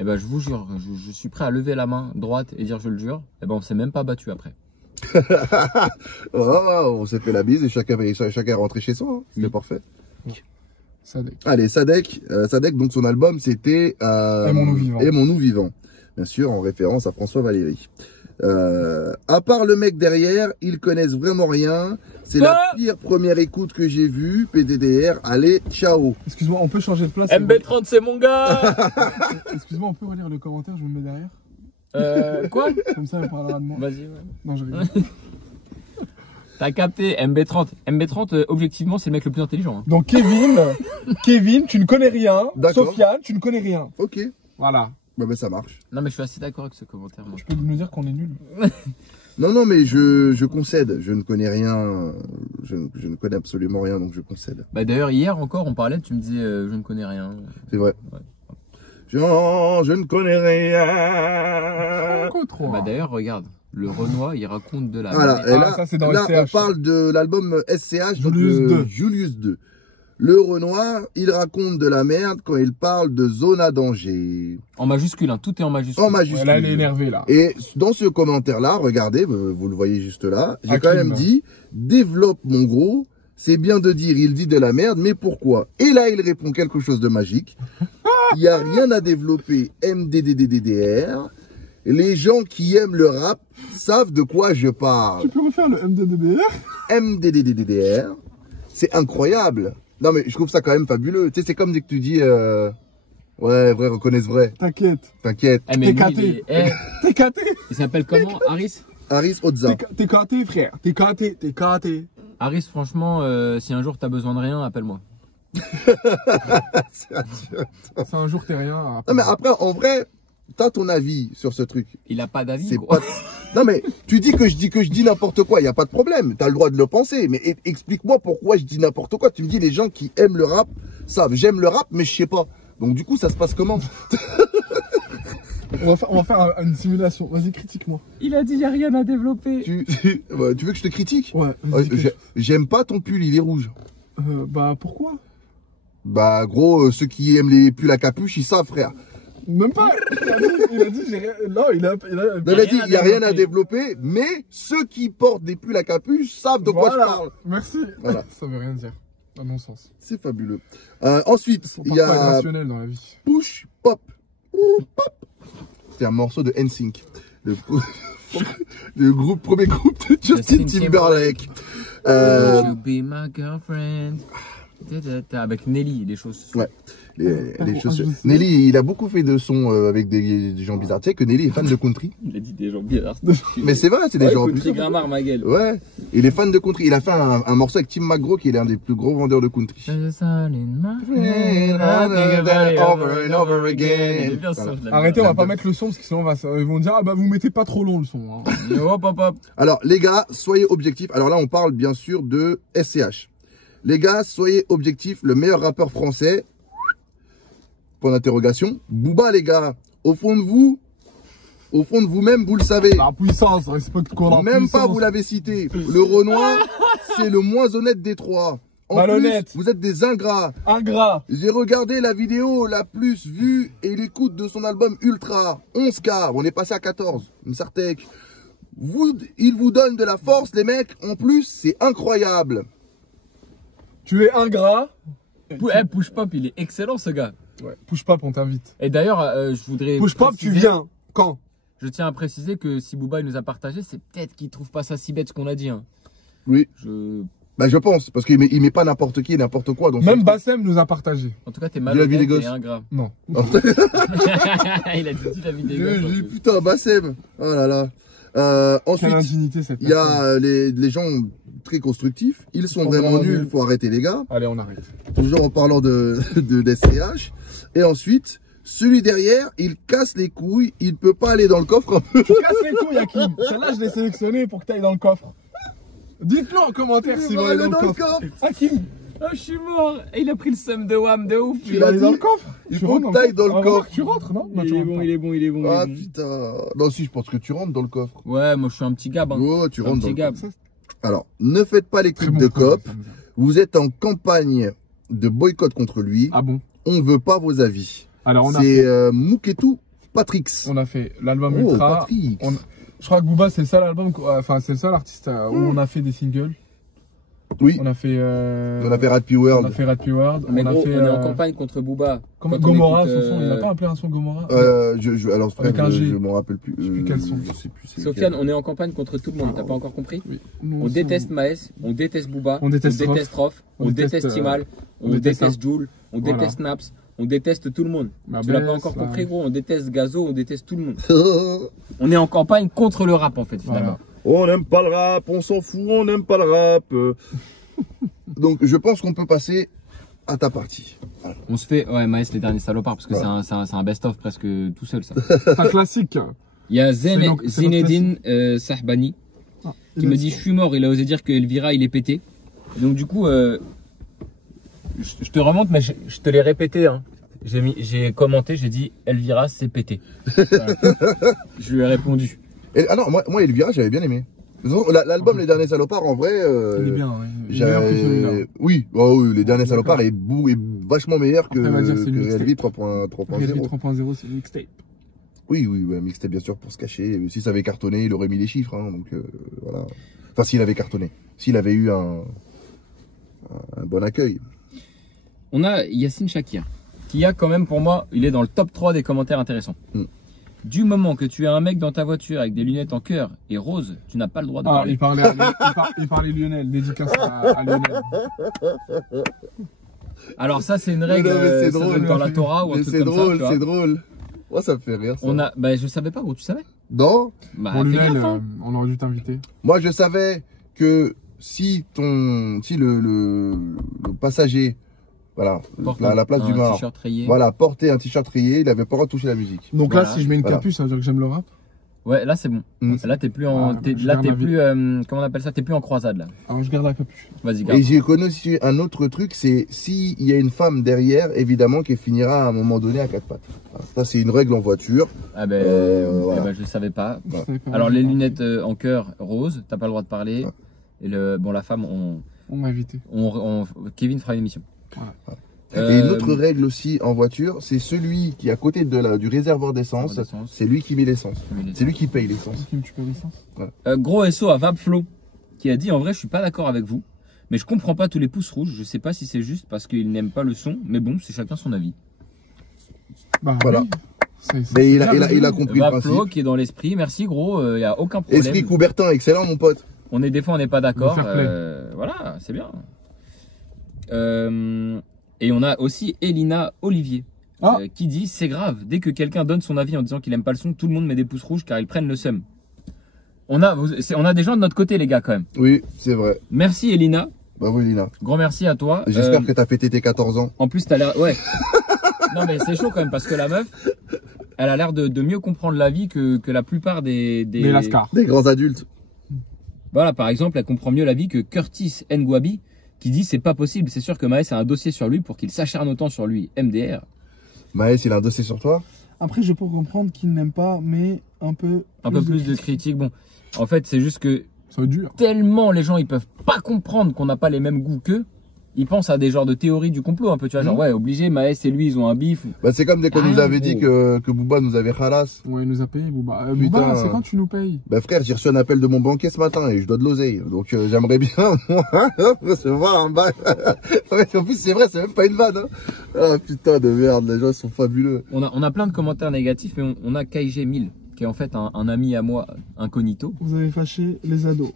eh ben, je vous jure, je suis prêt à lever la main droite et dire je le jure, eh ben, on s'est même pas battu après. On s'est fait la bise et chacun est rentré chez soi. Hein. C'était Oui. parfait. Sadek. Allez, Sadek, donc son album c'était Aimons-nous vivants. Aimons-nous vivants. Bien sûr, en référence à François Valéry. À part le mec derrière, ils connaissent vraiment rien. C'est la pire première écoute que j'ai vue. PDDR, allez, ciao. Excuse-moi, on peut changer de place. MB30, c'est mon gars. Excuse-moi, on peut relire le commentaire, je me mets derrière. Quoi? Comme ça, on parlera de moi. Vas-y, ouais. Non, je rigole. T'as capté, MB30. MB30, objectivement, c'est le mec le plus intelligent. Hein. Donc Kevin, tu ne connais rien. D'accord. Sofiane, tu ne connais rien. Ok, Voilà. bah, ça marche. Non, mais je suis assez d'accord avec ce commentaire. Moi. Tu peux nous dire qu'on est nul. Non, mais je concède. Je ne connais rien. Je ne connais absolument rien, donc je concède. Bah, d'ailleurs, hier encore, on parlait, tu me disais je ne connais rien. C'est vrai. Ouais. Jean, je ne connais rien. Encore trop. Bah, d'ailleurs, regarde, le Renoir, il raconte de la. Voilà, et Ah, là, ça, c'est dans là on SCH. parle de l'album SCH, donc Julius le 2. Julius 2. Le Renoir, il raconte de la merde quand il parle de zone à danger. En majuscule, hein, tout est en majuscule. En majuscule. Ouais, là, il est énervé, là. Et dans ce commentaire-là, regardez, vous le voyez juste là, j'ai Hakim. quand même dit, développe mon gros, c'est bien de dire, il dit de la merde, mais pourquoi? Et là, il répond quelque chose de magique. Il n'y a rien à développer, MDDDDR. Les gens qui aiment le rap savent de quoi je parle. Tu peux refaire le MDDDR? MDDDDR, c'est incroyable. Non mais je trouve ça quand même fabuleux. Tu sais, c'est comme dès que tu dis, ouais, vrai, reconnaissent vrai. T'inquiète. T'inquiète. Eh, mais lui, T'es il est- caté. T'es caté. il s'appelle comment? Harris? Harris Otza. T'es caté, frère. T'es caté. Harris, franchement, si un jour t'as besoin de rien, appelle-moi. C'est un jour, t'es rien. Non mais après, en vrai, t'as ton avis sur ce truc. Il a pas d'avis, C'est gros. pas. Non mais tu dis que je dis n'importe quoi, il y a pas de problème. T'as le droit de le penser, mais explique-moi pourquoi je dis n'importe quoi. Tu me dis les gens qui aiment le rap savent. J'aime le rap, mais je sais pas. Donc du coup, ça se passe comment? On va faire une simulation. Vas-y, critique-moi. Il a dit il y a rien à développer. Tu veux que je te critique? Ouais, vas-y. J'aime pas ton pull, il est rouge. Bah, pourquoi? Bah gros, ceux qui aiment les pulls à capuche, ils savent, frère. Même pas. Il a dit, j'ai rien. Non, il a Il a dit, il n'y a rien à développer, mais ceux qui portent des pulls à capuche savent de quoi je parle. Merci. Voilà. Ça veut rien dire. À mon sens. C'est fabuleux. Ensuite, Faut il pas y être a rationnel dans la vie. Push Pop. Ouh, Pop. C'est un morceau de NSYNC. Le premier groupe de Justin Justin Timberlake. To be my girlfriend. Avec Nelly, les choses. Ouais. Les chaussures. Nelly, il a beaucoup fait de sons avec des gens bizarres. Tu sais que Nelly est fan de country. Il a dit des gens bizarres. Mais c'est vrai, c'est des gens country bizarres. Gramar, ma gueule. Ouais. Il est fan de country. Il a fait un morceau avec Tim McGraw qui est l'un des plus gros vendeurs de country. Arrêtez, on va pas mettre le son parce que sinon ils vont dire ah bah vous mettez pas trop long le son. Hein. Hop, hop, hop. Alors les gars, soyez objectifs. Alors là, on parle bien sûr de SCH. Les gars, soyez objectifs. Le meilleur rappeur français. Point d'interrogation. Booba, les gars. Au fond de vous-même, vous le savez. La puissance, respecte qu'on a. Même pas, vous l'avez cité. Le Renoir, c'est le moins honnête des trois. En plus, vous êtes des ingrats. Ingrat. J'ai regardé la vidéo la plus vue et l'écoute de son album Ultra. 11K. On est passé à 14. Msartek. Il vous donne de la force, les mecs. En plus, c'est incroyable. Tu es ingrat. Push Pop, il est excellent ce gars. Ouais. Push Pop, on t'invite. Et d'ailleurs, je voudrais. Push Pop, tu viens. Quand? Je tiens à préciser que si Booba il nous a partagé, c'est peut-être qu'il trouve pas ça si bête ce qu'on a dit. Hein. Oui. Bah je pense, parce qu'il met pas n'importe qui et n'importe quoi. Donc même Bassem nous a partagé. En tout cas, t'es malhonnête et ingrat. Non. Il a dit la vie des gosses. Putain, Bassem. Oh là là. Ensuite, il y a les gens très constructifs. Ils sont vraiment nuls. Faut arrêter les gars. Allez, on arrête. Toujours en parlant de SCH. Et ensuite, celui derrière, il casse les couilles. Il peut pas aller dans le coffre un peu. Tu casses les couilles, Hakim. Celle-là, je l'ai sélectionné pour que tu ailles dans le coffre. Dites-le en commentaire s'il va aller dans le coffre. Hakim. Oh, je suis mort. Il a pris le seum de Wham de ouf. Tu l'as dit dans le coffre. Il faut que t'ailles dans le coffre. Tu rentres, non? Il est bon. Ah putain. Non, si, je pense que tu rentres dans le coffre. Ouais, moi je suis un petit gab. Hein. Oh, tu rentres dans le coffre. Alors, ne faites pas les clips de COP. Vous êtes en campagne de boycott contre lui. Ah bon? On veut pas vos avis. Alors, c'est Mouketou Patrix. On a fait l'album Ultra. Je crois que Booba, c'est le seul album, enfin, c'est le seul artiste où on a fait des singles. Oui. On a fait Rappy World. On a fait Rappy World. Mais gros, on est en campagne contre Booba. Comme Gomorrah, ce son, il n'a pas appelé un son Gomorrah. Alors, frère, je m'en rappelle plus. Je sais plus quel son. Je sais plus. Sofiane, on est en campagne contre tout le monde, t'as pas encore compris? Oui. On déteste Maes, on déteste Booba, on déteste Rof, on déteste Timal, on déteste Joule, on déteste Naps, on déteste tout le monde. Tu l'as pas encore compris, gros, on déteste Gazo, on déteste tout le monde. On est en campagne contre le rap en fait, finalement. On n'aime pas le rap, on s'en fout, on n'aime pas le rap. Donc je pense qu'on peut passer à ta partie. Voilà. On se fait, ouais, Maes les derniers salopards, parce que c'est un best-of presque tout seul ça. C'est un classique. Il y a Zinedine Sahbani qui me dit je suis mort, il a osé dire que Elvira il est pété. Et donc du coup, je te remonte, mais je te l'ai répété. Hein. J'ai commenté, j'ai dit Elvira c'est pété. Voilà. Je lui ai répondu. Ah non, moi Elvira j'avais bien aimé. L'album Les Derniers Salopards, en vrai, il est bien, ouais. Oui, Les Derniers Salopards est vachement meilleur que LV 3.0. 3.0, c'est mixtape. Oui, mixtape bien sûr pour se cacher. Si ça avait cartonné, il aurait mis les chiffres, hein, donc voilà. Enfin, s'il avait cartonné, s'il avait eu un bon accueil. On a Yassine Shakir, qui a quand même pour moi, il est dans le top 3 des commentaires intéressants. Du moment que tu as un mec dans ta voiture avec des lunettes en cœur et rose, tu n'as pas le droit de parler. Il parlait Lionel, dédicace à Lionel. Alors ça c'est une règle dans la Torah ou un truc comme ça. C'est drôle. Moi ça me fait rire ça. Bah je savais pas, gros, tu savais? Non. Bah, bon, Lionel, on aurait dû t'inviter. Moi je savais que si le passager, voilà, à la place du mort, voilà, porter un t-shirt rayé, il avait pas le droit de toucher la musique. Donc là, si je mets une capuche, ça veut dire que j'aime le rap? Ouais, là c'est bon. Là t'es plus en, comment on appelle ça? T'es plus en croisade là. Alors je garde la capuche. Vas-y, garde. Et j'ai connu aussi un autre truc, c'est s'il y a une femme derrière, évidemment qu'elle finira à un moment donné à quatre pattes. Voilà. Ça c'est une règle en voiture. Ah ben, voilà. Je savais pas. Voilà. Alors les lunettes en cœur rose, t'as pas le droit de parler. Et la femme, on m'a invité. Kevin fera une émission. Voilà. Et une autre règle aussi en voiture, c'est celui qui est à côté du réservoir d'essence, c'est lui qui met l'essence. C'est lui qui paye l'essence. Tu payes l'essence. Voilà. Gros SO à Vapflo qui a dit en vrai je suis pas d'accord avec vous, mais je comprends pas tous les pouces rouges. Je sais pas si c'est juste parce qu'il n'aime pas le son, mais bon c'est chacun son avis. Bah, voilà. Mais il a compris le principe. Vapflo qui est dans l'esprit, merci gros, y a aucun problème. Esprit Coubertin, excellent mon pote. Des fois on n'est pas d'accord, voilà c'est bien. Et on a aussi Elina Olivier Ah. qui dit c'est grave, dès que quelqu'un donne son avis en disant qu'il aime pas le son, tout le monde met des pouces rouges car ils prennent le seum. On a des gens de notre côté les gars quand même. Oui, c'est vrai. Merci Elina, Bravo, Lina. grand merci à toi. J'espère que t'as fêté tes 14 ans. En plus t'as l'air... Ouais. Non mais c'est chaud quand même parce que la meuf, elle a l'air de mieux comprendre la vie que la plupart des Lascars. Des grands adultes. Voilà, par exemple, elle comprend mieux la vie que Curtis Ngwabi qui dit c'est pas possible, c'est sûr que Maes a un dossier sur lui pour qu'il s'acharne autant sur lui. MDR. Maës, il a un dossier sur toi? Après, je peux comprendre qu'il n'aime pas, mais un peu Plus de critiques. Bon, en fait, c'est juste que ça dure. tellement les gens ils peuvent pas comprendre qu'on n'a pas les mêmes goûts qu'eux. Ils pensent à des genres de théories du complot un peu, tu vois, genre ouais, obligé, Maes et lui ils ont un bif. Bah, c'est comme dès qu'on Ah, nous avait gros. dit que Booba nous avait khalas. Ouais, il nous a payé, Booba. Putain. Booba, c'est quand tu nous payes? Bah frère, j'ai reçu un appel de mon banquier ce matin et je dois de l'oseille. Donc j'aimerais bien moi recevoir un bail. En plus c'est vrai, c'est même pas une vanne. Hein. Ah putain de merde, les gens sont fabuleux. On a plein de commentaires négatifs, mais on a KG1000 qui est en fait un ami à moi incognito Vous avez fâché les ados.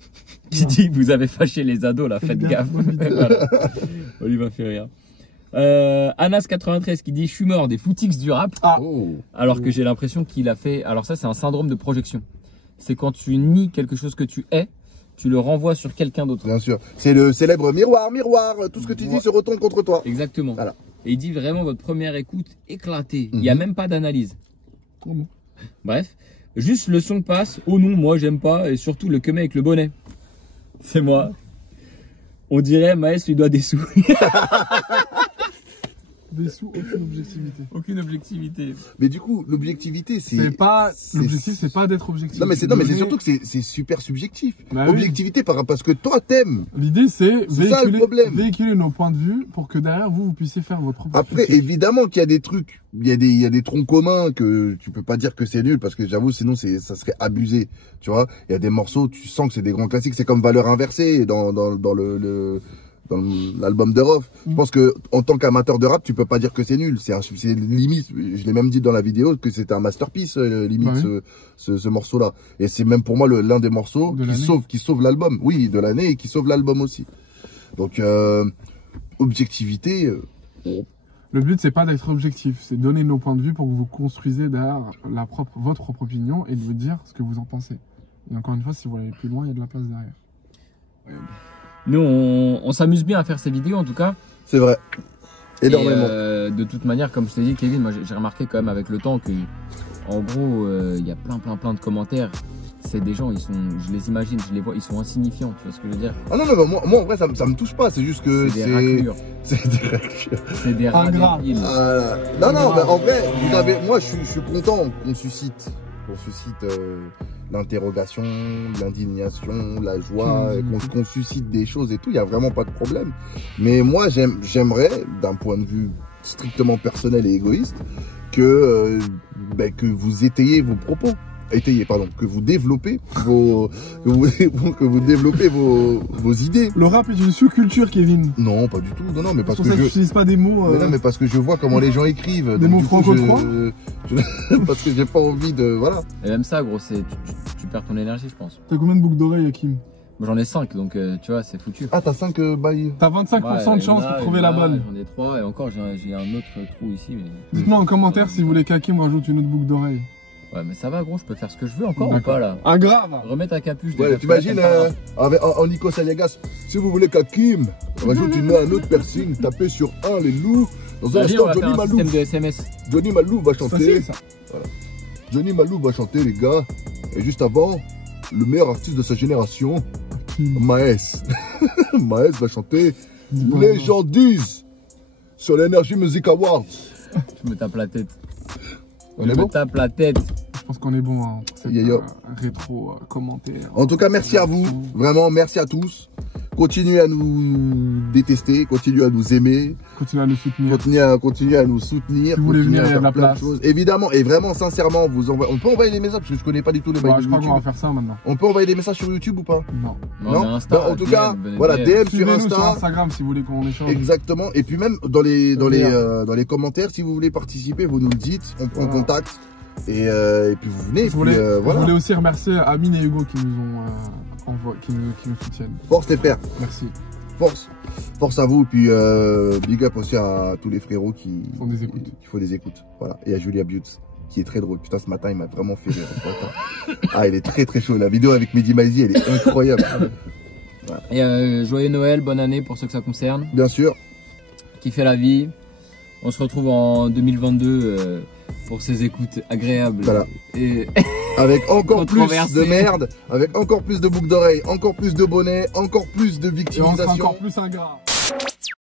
qui dit vous avez fâché les ados là, faites gaffe. Voilà. Olivier fait rire. Anas93 qui dit je suis mort des footix du rap. Ah. Oh. Alors que j'ai l'impression qu'il a fait... Alors ça, c'est un syndrome de projection. C'est quand tu nies quelque chose que tu es, tu le renvoies sur quelqu'un d'autre. Bien sûr. C'est le célèbre miroir, miroir, tout ce que tu dis se retourne contre toi. Exactement. Voilà. Et il dit vraiment votre première écoute éclatée. Il n'y a même pas d'analyse. Comment? Bref, juste le son passe. Oh non, moi j'aime pas. Et surtout le que met avec le bonnet. C'est moi. On dirait Maës lui doit des sous. Des sous, aucune objectivité. Aucune objectivité. Mais du coup, l'objectivité C'est pas, l'objectif, c'est pas d'être objectif. Non mais c'est donner- surtout que c'est super subjectif. Bah oui. Objectivité parce que toi t'aimes. L'idée, c'est C'est ça, le problème. véhiculer nos points de vue pour que derrière vous puissiez faire votre propre Après, critique. évidemment qu'il y a des trucs, il y a des troncs communs que tu peux pas dire que c'est nul parce que j'avoue, sinon ça serait abusé. Tu vois, il y a des morceaux, tu sens que c'est des grands classiques. C'est comme Valeur inversée dans l'album de Rof. Je pense que en tant qu'amateur de rap, tu peux pas dire que c'est nul. C'est limite, je l'ai même dit dans la vidéo que c'était un masterpiece limite Bah oui. ce morceau-là. Et c'est même pour moi l'un des morceaux De l'année. qui sauve l'album. Oui, de l'année et qui sauve l'album aussi. Donc objectivité. Le but, c'est pas d'être objectif, c'est de donner nos points de vue pour que vous construisez derrière votre propre opinion et de vous dire ce que vous en pensez. Et encore une fois, si vous voulez aller plus loin, il y a de la place derrière. Nous, on s'amuse bien à faire ces vidéos en tout cas. C'est vrai. Et, Énormément. de toute manière, comme je t'ai dit, Kevin, moi j'ai remarqué quand même avec le temps que, en gros, il y a plein de commentaires. C'est des gens, je les imagine, je les vois, ils sont insignifiants, tu vois ce que je veux dire? Ah non, mais moi en vrai, ça me touche pas. C'est juste que C'est des raclures. c'est des raclures. C'est des rats Ingrats. débiles. Non, mais en vrai, moi, je suis content qu'on suscite l'interrogation, l'indignation, la joie, qu'on suscite des choses et tout. Il y a vraiment pas de problème. Mais moi, j'aimerais, d'un point de vue strictement personnel et égoïste, que vous étayez vos propos. Que vous développez vos idées. Le rap est une sous-culture, Kevin. Non, pas du tout. Non, mais C'est parce pour que ça que j'utilise pas des mots. mais non, mais parce que je vois comment les gens écrivent. Des donc mots du coup, franco-trois parce que j'ai pas envie de... Voilà. Et même ça, gros, tu perds ton énergie, je pense. T'as combien de boucles d'oreilles, Hakim? Moi j'en ai 5, donc tu vois, c'est foutu. Ah, t'as 5 bails. T'as 25% de chance pour trouver la bonne. J'en ai 3 et encore j'ai un autre trou ici. Mais... Dites-moi en commentaire si vous voulez qu'Hakim rajoute une autre boucle d'oreille. Ouais, mais ça va, gros, je peux faire ce que je veux encore ou D'accord. pas là? Ah, grave. Remets ta capuche. Ouais, déjà, t'imagines, parce que là, en Nico Saliagas, si vous voulez qu'Hakim rajoute un autre piercing, tapez sur 1 les loups. Dans un Vas-y, on instant, va faire un système de SMS. Johnny Malou va Ça, chanter. c'est ça. Johnny Malou va chanter, les gars. Et juste avant, le meilleur artiste de sa génération, Maës. Maës va chanter. Les gens disent sur l'Energy Music Awards. Je me tape la tête. On Je est me bon? tape la tête. Je pense qu'on est bon hein, pour cette Yo. rétro commentaire. En tout cas, merci à vous. Vraiment, merci à tous. Continuez à nous détester, continuez à nous aimer, Continuez à nous soutenir. continuez à nous soutenir. Si vous voulez continuez venir, à il y a de la faire plein de place. choses. Évidemment, et vraiment, sincèrement, on peut envoyer des messages parce que je connais pas du tout les Bah, bails de je crois qu'on YouTube. va faire ça maintenant. On peut envoyer des messages sur YouTube ou pas? Non. Non, mais Insta, Bah, en tout DM, cas, venez voilà, DM. DM sur Suivez-nous sur Insta. Instagram si vous voulez qu'on échange. Exactement. Et puis même dans les commentaires, si vous voulez participer, vous nous le dites, on prend Voilà. contact et puis vous venez. Et Je puis, voulais, je voilà. voulais aussi remercier Amine et Hugo qui nous ont qui nous soutiennent. Force les pères. Merci. force à vous. Puis big up aussi à tous les frérots qui font des écoutes. Qui font des écoutes. Voilà. Et à Julia Butts, qui est très drôle. Putain, ce matin, il m'a vraiment fait rire. Ah, il est très très chaud. La vidéo avec Mehdi Maizi, elle est incroyable. Voilà. Et joyeux Noël, bonne année pour ceux que ça concerne. Bien sûr. Kiffez la vie. On se retrouve en 2022 pour ces écoutes agréables. Voilà. Et avec encore plus de merde, avec encore plus de boucles d'oreilles, encore plus de bonnets, encore plus de victimisation. Et on sera encore plus ingrats.